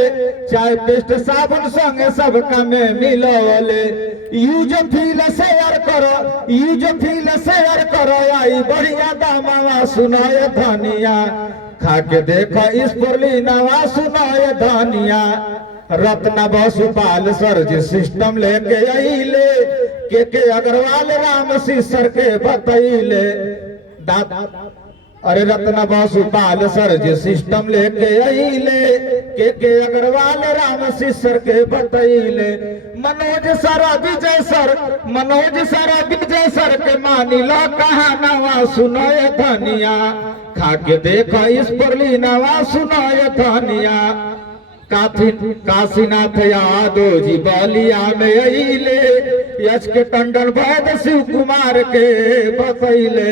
चाय पेस्ट साबुन संगे सब कामे मिलवले। यूज फील शेयर करो, यूज फील शेयर करो, आई बढ़िया दामावा सुनाए धनिया, खा के देखो इस पुरली नवा सुनाए धनिया। रत्ना बसुपाल सर्जी सिस्टम लेके अइले, के अग्रवाल राम सिसर के बतैले, अरे रत्ना बसुपाल सर्जी सिस्टम लेके अइले, के अग्रवाल राम सिसर के बतैले। मनोज सारा विजय सर, मनोज सारा विजय सर के मानी लो कहानवा सुनाए धनिया, खा के देखो इस पुरली नवा सुनाए धनिया। काशीनाथ यादव जी बलिया में अइले, यश के टंडन वैद्य शिव कुमार के बतैले,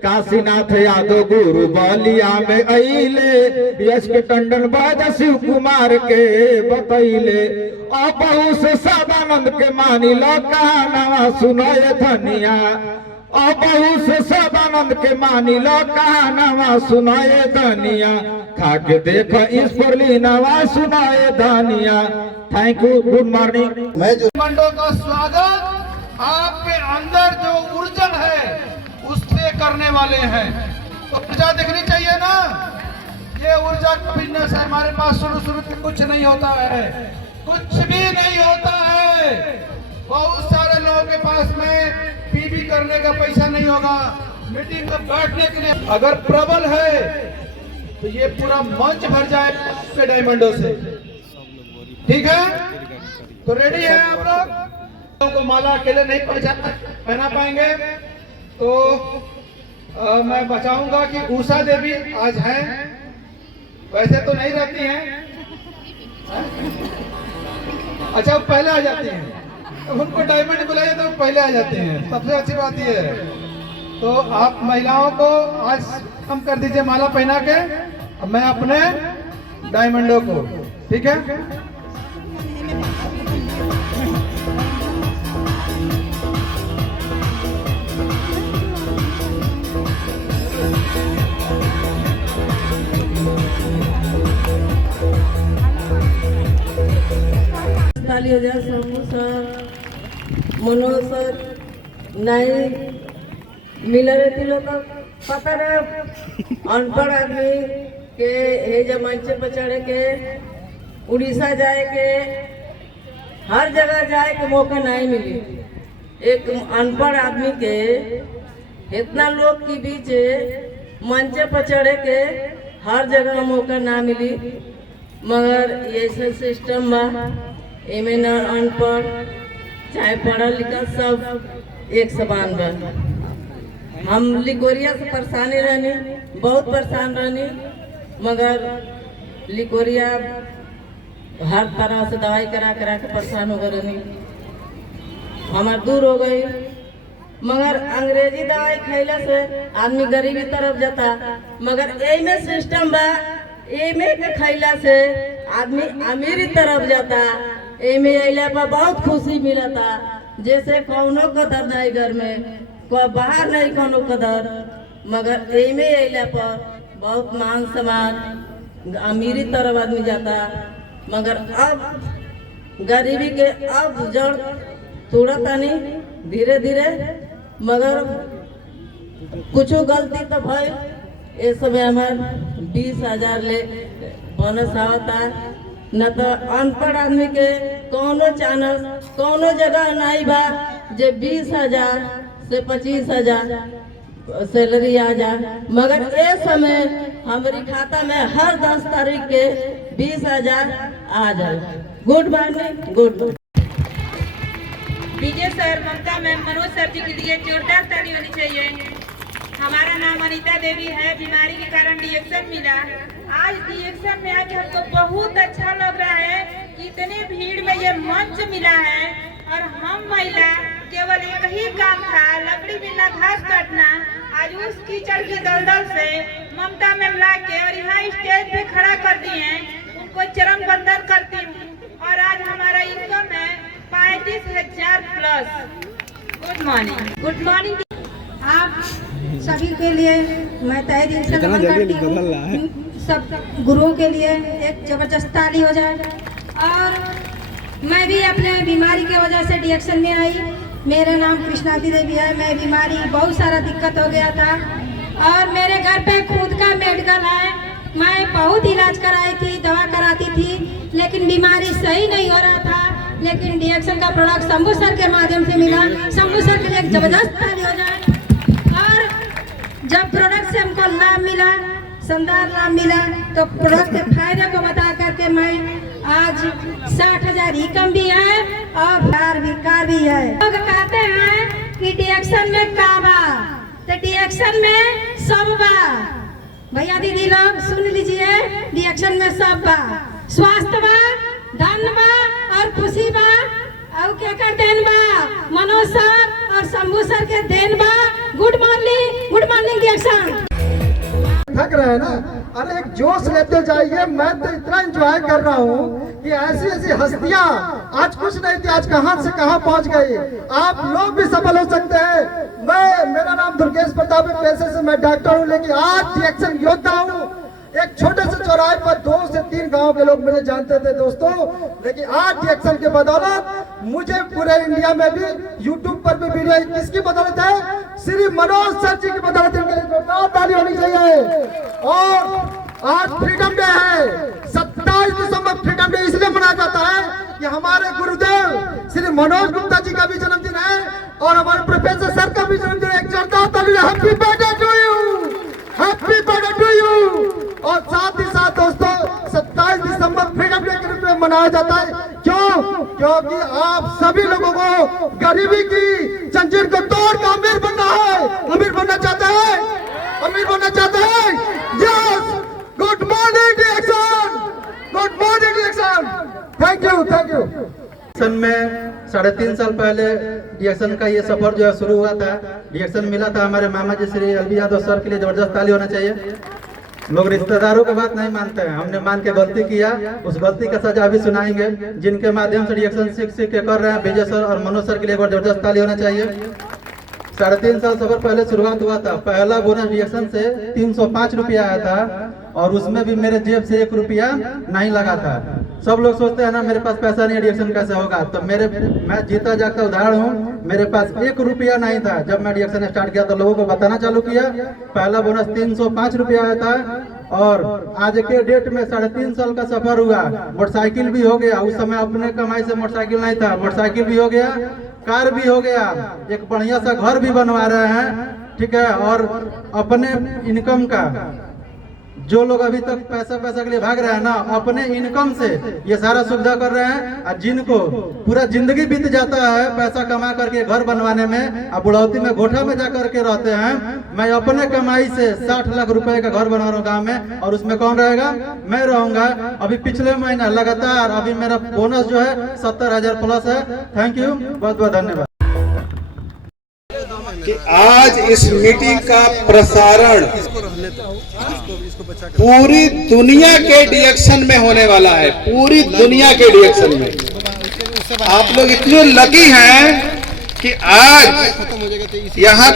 काशीनाथ यादव गुरु बलिया में अइले, यश के टंडन वैद्य शिव कुमार के बतैले। अपहु से सदानंद के मानी लो कहानवा सुनाए धनिया, अपहु से सदानंद के मानी लो कहानवा सुनाए धनिया, खा के देखो इस पुरली नवा सुनाए धनिया। Thank you, good morning. मैं जो मंडो का स्वागत आपके अंदर जो ऊर्जा है उससे करने वाले हैं, तो ऊर्जा दिखनी चाहिए ना। ये ऊर्जा का बिजनेस है हमारे पास, शुरू में कुछ नहीं होता है, कुछ भी नहीं होता है। बहुत सारे लोगों के पास में पीबी करने का पैसा नहीं होगा, मीटिंग में बैठने के लिए अगर प्रबल है तो ये पूरा मंच भर जाए आपके डायमंडों से, ठीक है। तो रेडी है आप लोग? को माला अकेले नहीं पहना पाएंगे, तो मैं बचाऊंगा कि उषा देवी आज हैं, वैसे तो नहीं रहती हैं, अच्छा वो पहले आ जाती हैं, तो उनको डायमंड बुलाइए तो पहले आ जाते हैं, सबसे अच्छी बात ये है। तो आप महिलाओं को आज कम कर दीजिए माला पहना के, अब मैं अपने डायमंडों को, ठीक है। समूह सर, मनोज सर नहीं मिले रहती लोग, पता ना अनपढ़ आदमी के हे जब मंच पर चढ़े के उड़ीसा जाए के, हर जगह जाए के मौका नहीं मिली। एक अनपढ़ आदमी के इतना लोग के बीच मंच पर चढ़े के हर जगह मौका ना मिली, मगर ऐसा सिस्टम बा, एमे न अनपढ़ चाहे पढ़ा लिखा सब एक समान बा। हम लिकोरिया से परेशानी रहनी, बहुत परेशान रहनी, मगर लिकोरिया हर तरह से दवाई करा करा के परेशान हो गए रहनी, हमार दूर हो गई। मगर अंग्रेजी दवाई खैला से आदमी गरीबी तरफ जाता, मगर एमे सिस्टम बा, एमे के खैला से आदमी अमीरी तरफ जाता। एमे अइला पर बहुत खुशी मिलता, जैसे कौनो कदर नहीं घर में, को बाहर नहीं कोनो कदर, मगर एमे अला पर बहुत मान सम्मान अमीरी तरफ आदमी जाता, मगर अब गरीबी के अब जड़ तोड़ा तानी धीरे धीरे, मगर कुछ गलती तो भाई इस समय हमार 20,000 ले बोनस आवता, न तो अनपढ़ आदमी के कोनो चांस कोनो जगह नहीं बा जे 20,000 से 25,000 सैलरी आ जा, मगर इस समय हमारी खाता में हर 10 तारीख के 20,000 आ जाए। Good morning, good morning. Vijay sir, Mamata ma'am, Manoj sir ji के लिए जोरदार ताली होनी चाहिए। हमारा नाम अनीता देवी है। बीमारी के कारण रिएक्शन मिला। आज रिएक्शन में आके हमको बहुत अच्छा लग रहा है कि इतने भीड़ में ये मंच मिला है, और हम महिला केवल एक ही काम था, लकड़ी बिना घास काटना। आज उस कीचड़ की दलदल से ममता मैम ला के और यहाँ स्टेज पे खड़ा कर दिए हैं, उनको चरण वंदन करती हूँ। और आज हमारा इनकम है 35,000 plus. Good morning, good morning. आप सभी के लिए मैं तहे दिल से नमन करती हूँ। सब गुरुओं के लिए एक जबरदस्त ताली हो जाए। और मैं भी अपने बीमारी की वजह से रिएक्शन में आई। मेरा नाम कृष्णावती देवी है। मैं बीमारी बहुत सारा दिक्कत हो गया था, और मेरे घर पे खुद का मेडिकल है। मैं बहुत इलाज कराई थी, दवा कराती थी, लेकिन बीमारी सही नहीं हो रहा था। लेकिन रिएक्शन का प्रोडक्ट शंभू सर के माध्यम से मिला। शंभू सर के लिए एक जबरदस्त ताली हो जाए। और जब प्रोडक्ट से हमको लाभ मिला, शानदार लाभ मिला, तो प्रोडक्ट के फायदे को बता करके मैं आज 60,000 इनकम भी है और कार भी है। लोग कहते हैं कि रिएक्शन में का बा, तो रिएक्शन में सब बा। भैया दीदी लोग सुन लीजिए, रिएक्शन में सब बा। स्वास्थ्य बा, धन बा और खुशी बा, और केकर देन बा? मनोज सर और शंभू सर के देन बा। Good morning, good morning reaction. थक रहे हैं ना, अरे एक जोश लेते जाइए। मैं तो इतना एंजॉय कर रहा हूँ कि ऐसी ऐसी हस्तियाँ आज कुछ नहीं थी, आज कहाँ से कहाँ पहुँच गई। आप लोग भी सफल हो सकते हैं। मेरा नाम दुर्गेश प्रताप है, पेशे से मैं डॉक्टर हूँ, लेकिन आज रिएक्शन योद्धा हूँ। एक छोटे से चौराहे पर 2 से 3 गांव के लोग मुझे जानते थे दोस्तों, लेकिन आज रिएक्शन के बदौलत मुझे पूरे इंडिया में भी यूट्यूब पर भी वीडियो, किसकी बदौलत है? श्री मनोज सर जी की बदौलत। इनके लिए जोरदार ताली होनी चाहिए। और आज फ्रीडम डे है, 27 दिसंबर फ्रीडम डे इसलिए मनाया जाता है कि हमारे गुरुदेव श्री मनोज गुप्ता जी का भी जन्मदिन है और हमारे प्रोफेसर सर का भी जन्मदिन है। एक जोरदार ताली। Happy birthday to you, happy birthday to you. और साथ ही साथ दोस्तों 27 दिसंबर फ्रीडम डे के रूप में मनाया जाता है। क्यों? क्योंकि आप सभी लोगों को गरीबी की जंजीर को तोड़ कर अमीर बनना है। अमीर बनना चाहते हैं? अमीर बनना चाहते हैं? Yes. Good morning reaction, good morning reaction. Thank you, thank you. Reaction में 3.5 साल पहले रिएक्शन का ये सफर जो है शुरू हुआ था। रिएक्शन मिला था हमारे मामा जी श्री एलबी यादव सर के लिए जबरदस्त ताली होना चाहिए। लोग रिश्तेदारों की बात नहीं मानते हैं, हमने मान के गलती किया, उस गलती का सजा भी सुनाएंगे। जिनके माध्यम से रिएक्शन सीख के कर रहे हैं, विजय सर और मनोज सर के लिए एक बार जबरदस्त ताली होना चाहिए। 3.5 साल सफर पहले शुरुआत हुआ था। पहला बोनस रिएक्शन से 305 रुपया आया था, और उसमें भी मेरे जेब से 1 रुपया नहीं लगा था। सब लोग सोचते हैं ना मेरे पास पैसा नहीं है, रिएक्शन कैसे होगा? तो मैं जीता जागता उदाहरण हूँ। मेरे पास 1 रुपया नहीं था जब मैं रिएक्शन स्टार्ट किया, तो लोगों को बताना चालू किया। पहला बोनस 305 रुपया आया था, और आज के डेट में 3.5 साल का सफर हुआ। मोटरसाइकिल भी हो गया, उस समय अपने कमाई से मोटरसाइकिल नहीं था, मोटरसाइकिल भी हो गया, कार भी हो गया, एक बढ़िया सा घर भी बनवा रहे हैं, ठीक है। और अपने इनकम का, जो लोग अभी तक पैसा के लिए भाग रहे हैं ना, अपने इनकम से ये सारा सुविधा कर रहे हैं। और जिनको पूरा जिंदगी बीत जाता है पैसा कमा करके घर बनवाने में, और बुढ़ौती में गोठा में जा करके रहते हैं, मैं अपने कमाई से 60 लाख रुपए का घर बना रहा हूँ गाँव में, और उसमें कौन रहेगा? मैं रहूंगा। अभी पिछले महीना लगातार अभी मेरा बोनस जो है 70,000 प्लस है। थैंक यू, बहुत बहुत धन्यवाद। कि आज इस मीटिंग का प्रसारण पूरी दुनिया के रिएक्शन में होने वाला है, पूरी दुनिया के रिएक्शन में। आप लोग इतने लकी हैं कि आज यहाँ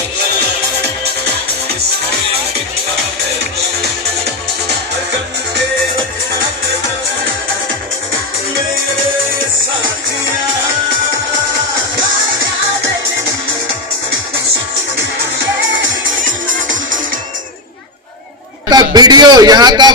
का वीडियो, यहाँ का